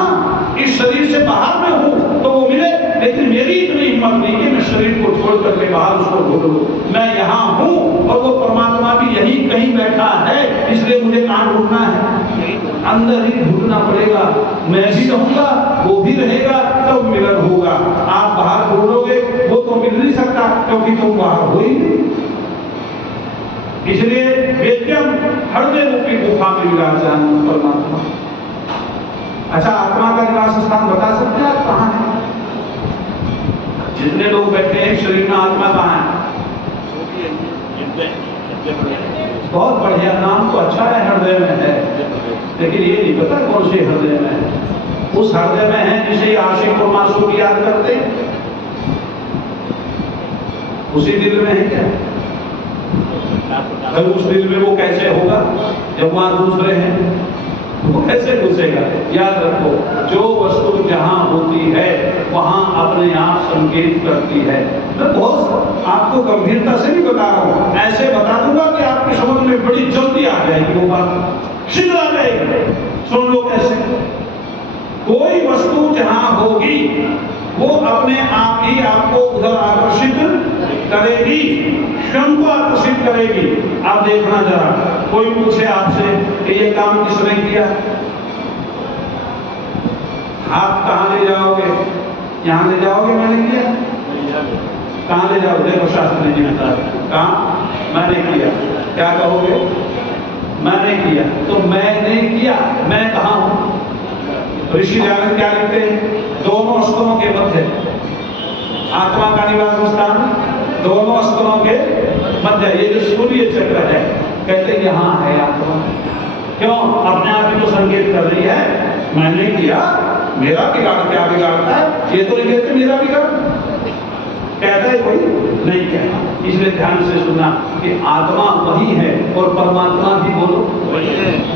इस शरीर से बाहर में हूं तो वो मिले। लेकिन मेरी इतनी हिम्मत नहीं कि मैं शरीर को छोड़ करके बाहर उसको ढूंढूं, मैं यहाँ हूं और वो परमात्मा भी यही कहीं बैठा है, इसलिए मुझे कहाँ ढूंढना है, अंदर ही ढूंढना पड़ेगा। मैं भी रहूंगा, वो भी रहेगा, तब मिलन होगा। आप बाहर ढूंढोगे वो तो मिल नहीं सकता, क्योंकि तुम बाहर हो ही नहीं। इसलिए वेद्यम हृदय रूपी गुफा में विराजमान परमात्मा। अच्छा, आत्मा का निवास स्थान बता सकते हैं आप कहाँ है? जितने लोग बैठे हैं शरीर में, आत्मा कहाँ है? बहुत बढ़िया, नाम तो अच्छा है, हृदय में है, लेकिन ये नहीं पता कौन से हृदय में है। उस हृदय में है जिसे आशिक और मासूम याद करते हैं, उसी दिल में है क्या? अगर उस दिल में वो कैसे होगा जब वहां दूसरे हैं, वो कैसे घुसेगा? याद रखो, जो वस्तु जहां होती है वहां अपने आप संकेत करती है। मैं बहुत आपको गंभीरता से नहीं बता रहा हूं, ऐसे बता दूंगा कि आपकी समझ में बड़ी जल्दी आ जाएगी, वो बात शीघ्र आ जाएगी। सुन लो कैसे। कोई वस्तु जहां होगी वो अपने आप ही आपको उधर आकर्षित करेगी, स्वयं को आकर्षित करेगी। आप देखना जरा, कोई पूछे आपसे कि ये काम किसने किया, आप कहाँ ले जाओगे? यहाँ ले जाओगे, मैंने किया। कहाँ ले जाओगे? देखो शास्त्री जी बता रहे, कहाँ? मैंने किया। क्या कहोगे? मैंने किया। तो मैंने किया, मैं कहाँ हूँ? ऋषि दयानंद क्या लिखते हैं? दोनों स्तरों के मध्य आत्मा का निवास स्थान, दोनों स्तरों के मध्य। ये जो सूर्य चक्र है, कहते यहाँ है आत्मा। क्यों? अपने आप ही तो संकेत कर रही है, मैंने किया, मेरा बिगाड़ क्या बिगाड़ता है? ये तो नहीं कहते मेरा बिगाड़, कहता है कोई नहीं कहता। इसलिए ध्यान से सुनना कि आत्मा वही है और परमात्मा भी बोलो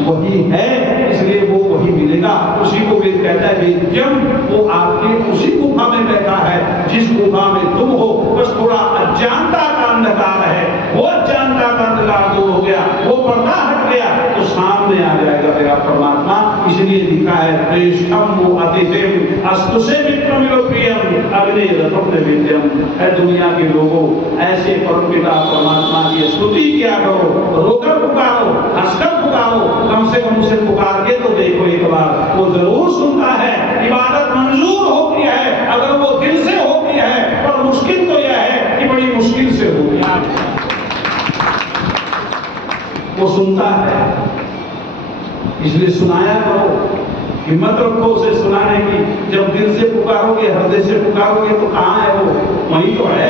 वही है, इसलिए वो वही मिलेगा। उसी को वेद कहता है वेद्यम, वो आपके उसी गुफा में बैठा है जिस गुफा में तुम हो। बस थोड़ा अज्ञानता का अंधकार है, वो अज्ञानता का अंधकार दूर हो गया, वो पर्दा हट गया तो सामने आ जाएगा तेरा परमात्मा। इसलिए लिखा है प्रेष्ठम वो अतिथिम अस्तु से मित्रमिलो प्रियम अग्नि रथम वेद्यम। है दुनिया के लोगों, ऐसे परम पिता परमात्मा की स्तुति किया करो, रोकर पुकारो, हंसकर पुकारो, कम सुनता है, इसलिए सुनाया करो, हिम्मत रखो उसे सुनाने की। जब दिल से पुकारोगे, हृदय से पुकारोगे तो कहाँ है वो? वही तो है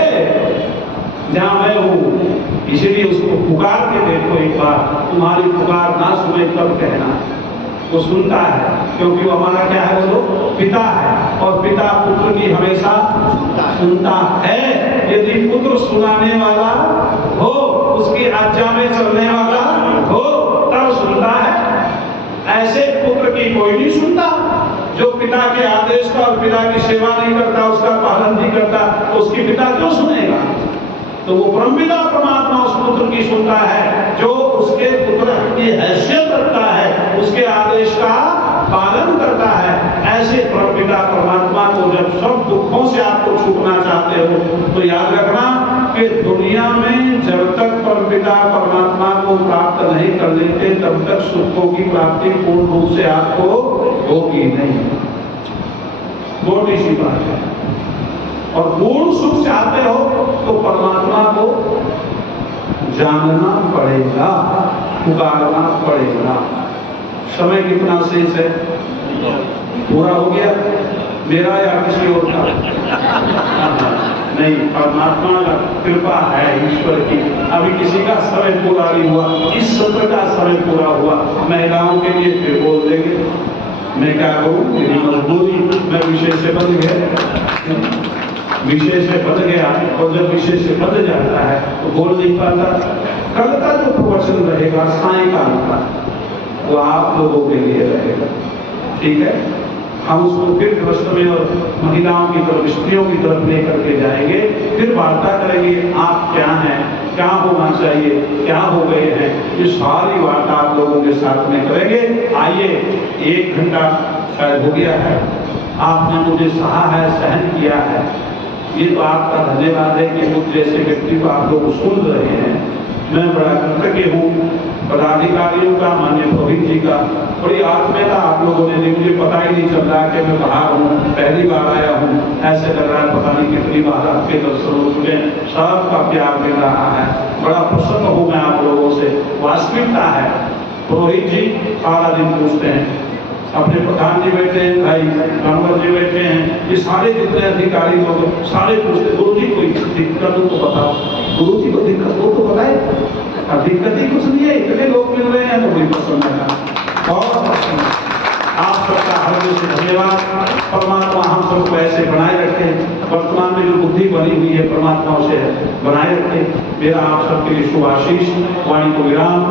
जहाँ मैं हूँ। इसीलिए उसको पुकार के देखो एक बार, तुम्हारी पुकार ना सुने तब कहना। वो सुनता है, क्योंकि वो हमारा क्या है? वो पिता है, और पिता पुत्र की हमेशा सुनता है। यदि पुत्र सुनाने वाला हो, उसकी आज्ञा में चलने वाला हो, तब सुनता है। ऐसे पुत्र की कोई नहीं सुनता जो पिता के आदेश का और पिता की सेवा नहीं करता, उसका पालन नहीं करता, तो उसकी पिता क्यों सुनेगा? तो वो परमपिता परमात्मा उस पुत्र की सुनता है जो उसके पुत्र की हैसियत रखता है, उसके आदेश का पालन करता है। ऐसे परमपिता परमात्मा को जब सब दुखों से आपको छूटना चाहते हो, तो याद रखना कि दुनिया में जब तक परमपिता परमात्मा को प्राप्त नहीं कर लेते, तब तक सुखों की प्राप्ति पूर्ण रूप से आपको होगी नहीं। मोटी सी बात है। और पूर्ण सुख चाहते हो तो परमात्मा को जानना पड़ेगा, पुकारना पड़ेगा। समय कितना शेष है? पूरा हो गया मेरा या किसी और का? नहीं, परमात्मा का कृपा है, ईश्वर की। अभी किसी का समय पूरा नहीं हुआ, इस सत्र का समय पूरा हुआ। महिलाओं के लिए फिर बोल देंगे, मैं क्या करूं, मेरी मजबूरी, मैं विषय से बंध गया, विषय से बंध गया। और जब विषय से बंध जाता है तो बोल नहीं पाता। कल का जो प्रवचन रहेगा सायंकाल का, वो आप लोगों के लिए रहेगा, ठीक है? हम उसको फिर प्रश्न में और महिलाओं की तरफ, स्त्रियों की तरफ लेकर के जाएंगे, फिर वार्ता करेंगे आप क्या हैं, क्या होना चाहिए, क्या हो गए हैं। ये सारी वार्ता आप लोगों के साथ में करेंगे। आइए, 1 घंटा शायद हो गया है, आपने मुझे सहा है, सहन किया है, ये तो आपका धन्यवाद है कि मुझ जैसे व्यक्ति को आप लोग सुन रहे हैं। मैं बड़ा कृतज्ञ हूँ पदाधिकारियों का, माननीय रोहित जी का। बड़ी आत्मीयता आप लोगों ने दी, मुझे पता ही नहीं चल रहा कि मैं बाहर हूँ, पहली बार आया हूँ। ऐसे लग रहा है पता नहीं कितनी बार आपके दर्शन मुझे सबका प्यार मिल रहा है। बड़ा प्रसन्न हूँ मैं आप लोगों से, वास्तविकता है। रोहित जी सारा दिन पूछते हैं, अपने प्रधान जी बैठे हैं, भाई गणवर जी बैठे हैं, ये सारे जितने अधिकारी लोग सारे पूछते, गुरु जी कोई दिक्कत हो तो बताओ, गुरु जी को दिक्कत हो तो बताए। दिक्कत ही कुछ नहीं है, इतने लोग मिल रहे हैं तो बड़ी पसंद है। और आप सबका हृदय से धन्यवाद। परमात्मा हम सबको ऐसे बनाए रखे, वर्तमान में जो बुद्धि बनी हुई है परमात्मा से बनाए रखे। मेरा आप सबके लिए शुभ आशीष। वाणी को विराम।